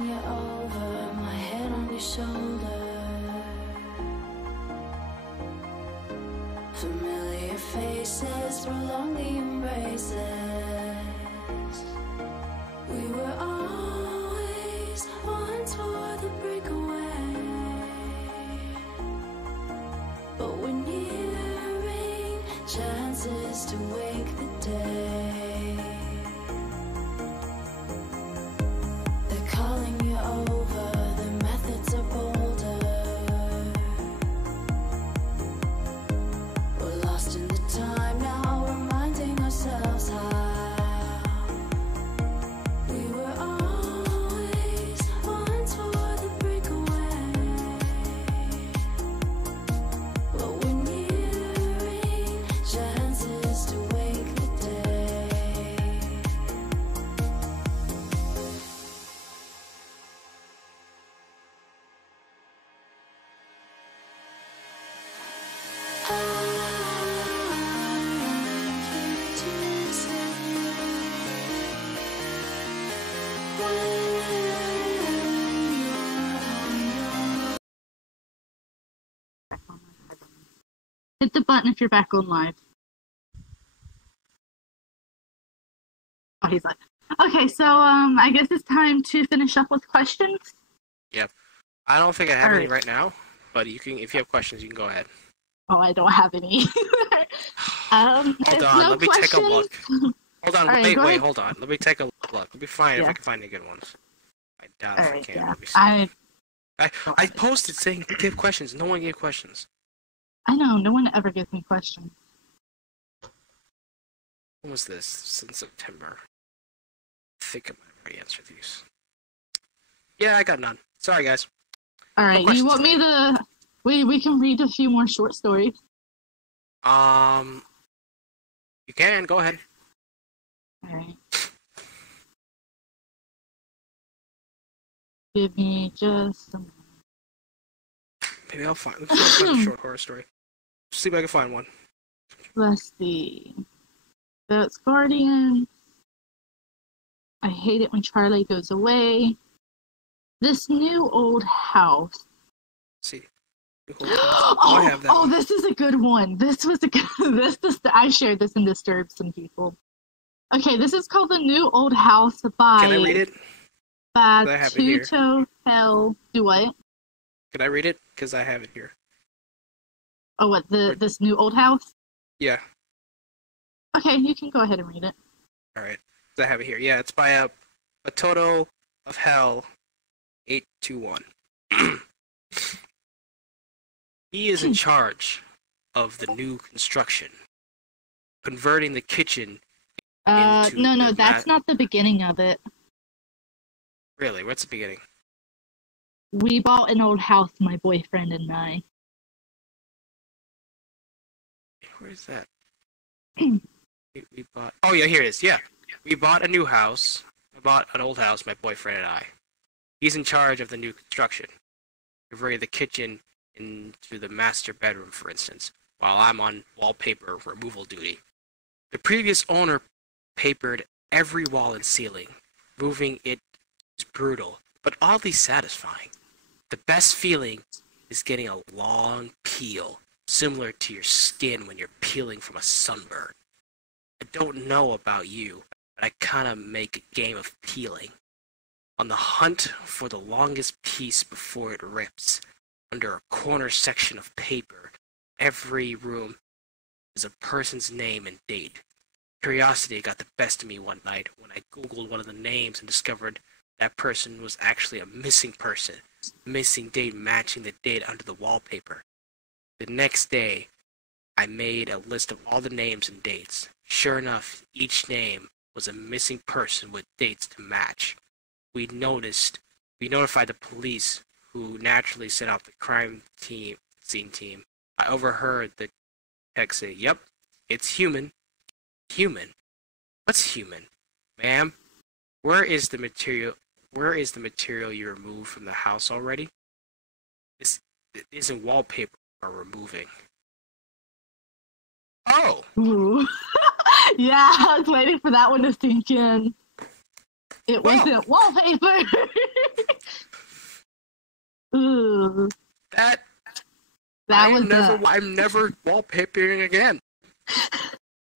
you over, my head on your shoulder. Familiar faces, prolong the embraces. We were always one toward the breakaway, but we're nearing chances to wake the day. They're calling you over, their methods are bolder. We're lost in the time now, reminding ourselves how we were always one toward the breakaway, but we're nearing chances to wake the day. Hit the button if you're back on live. Oh, he's like, okay, so I guess it's time to finish up with questions. Yep. I don't think I have any Alright. right now, but you can. If you have questions, you can go ahead. Oh, I don't have any. Hold there's on, no let me take a questions. look. Hold on, Alright, wait, go ahead. hold on. Let me take a look. Let me find if Yeah. I can find any good ones. I doubt if I Alright, can. yeah. Let me see. I I posted saying give questions. No one gave questions. know, no one ever gives me questions. When was this? Since September. I think I might have already answered these. Yeah, I got none. Sorry, guys. Alright, you questions want me to... We can read a few more short stories. You can go ahead. Alright. Give me just some... Maybe I'll find a short horror story. See if I can find one. Let's see. That's Guardian. I hate it when Charlie goes away. This new old house. See. I have that. Oh, this is a good one. This was a good. I shared this and disturbed some people. Okay, this is called The New Old House by Can I read it? I have it here. Batuto Hell. Do what? Can I read it? Because I have it here. Oh, what? This new old house? Yeah. Okay, you can go ahead and read it. All right. I have it here. Yeah, it's by a Toto of Hell 821. He is in charge of the new construction, converting the kitchen into No, the that's not the beginning of it. Really? What's the beginning? We bought an old house, my boyfriend and I. Where is that? we bought. Oh yeah, here it is. Yeah, we bought a new house. I bought an old house. My boyfriend and I. He's in charge of the new construction, converting the kitchen into the master bedroom, for instance, while I'm on wallpaper removal duty. The previous owner papered every wall and ceiling. Moving it is brutal, but oddly satisfying. The best feeling is getting a long peel, similar to your skin when you're peeling from a sunburn. I don't know about you, but I kinda make a game of peeling. On the hunt for the longest piece before it rips. Under a corner section of paper, every room is a person's name and date. Curiosity got the best of me one night when I googled one of the names and discovered that person was actually a missing person. Missing date matching the date under the wallpaper. The next day, I made a list of all the names and dates. Sure enough, each name was a missing person with dates to match. We notified the police, who naturally sent out the scene team. I overheard the text say, "Yep, it's human." Human? What's human? Ma'am, where is the material you removed from the house already? This isn't wallpaper we're removing. Oh! Ooh. Yeah, I was waiting for that one to sink in. It Wow. wasn't wallpaper. Ooh, That that I'm never wallpapering again.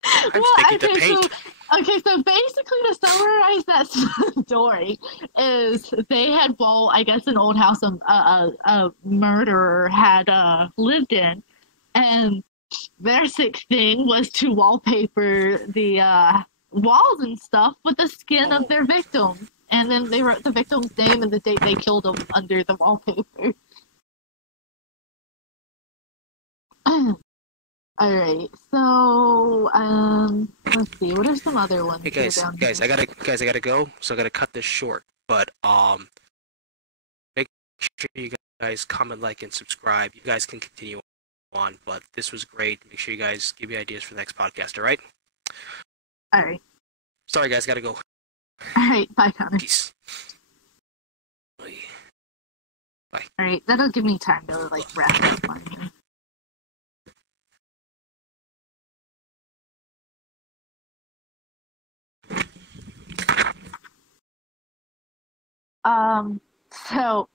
I'm well, sticking to paint. So basically, to summarize that story, is they had I guess an old house a murderer had lived in, and their sick thing was to wallpaper the walls and stuff with the skin of their victim, and then they wrote the victim's name and the date they killed him under the wallpaper. All right, so let's see. What are some other ones? Hey that are guys, down guys, here? I gotta go, so I gotta cut this short. But make sure you guys comment, like, and subscribe. You guys can continue on, but this was great. Make sure you guys give me ideas for the next podcast. All right? All right, Sorry, guys, gotta go. all right. Bye, Connor. Peace. Bye. All right, that'll give me time to like wrap up on here. So,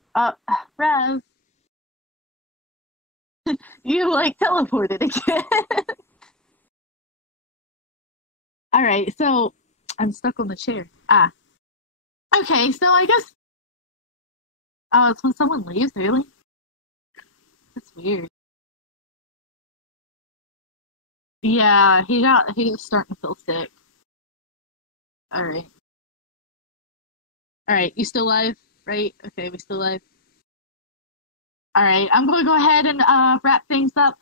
Rev, you like teleported again. All right, so I'm stuck on the chair. Okay, so I guess, it's when someone leaves, really? That's weird. Yeah, he's starting to feel sick. All right. All right, you still live, right? Okay, we still live. All right, I'm going to go ahead and wrap things up.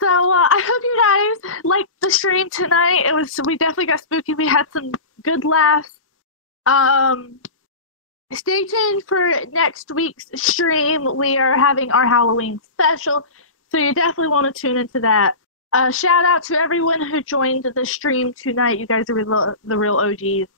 So I hope you guys liked the stream tonight. We definitely got spooky. We had some good laughs. Stay tuned for next week's stream. We are having our Halloween special, so you definitely want to tune into that. Shout out to everyone who joined the stream tonight. You guys are the real OGs.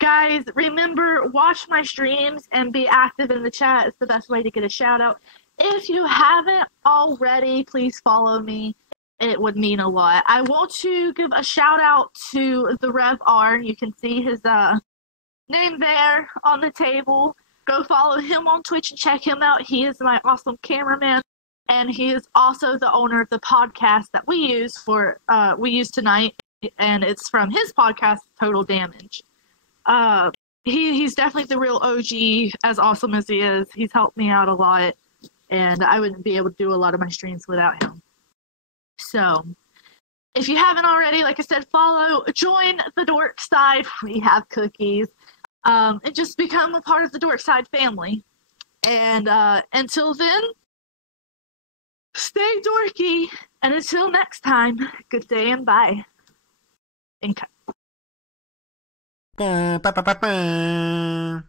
Guys, remember, watch my streams and be active in the chat. It's the best way to get a shout out. If you haven't already, please follow me. It would mean a lot. I want to give a shout out to the Rev R. You can see his name there on the table. Go follow him on Twitch and check him out. He is my awesome cameraman, and he is also the owner of the podcast that we use tonight, and it's from his podcast, Total Damage. He's definitely the real OG, as awesome as he is. He's helped me out a lot, and I wouldn't be able to do a lot of my streams without him. So, if you haven't already, like I said, join the Dork Side. We have cookies. And just become a part of the Dork Side family. And until then, stay dorky. And until next time, good day and bye. And cut. Ba, ba, ba, ba, ba.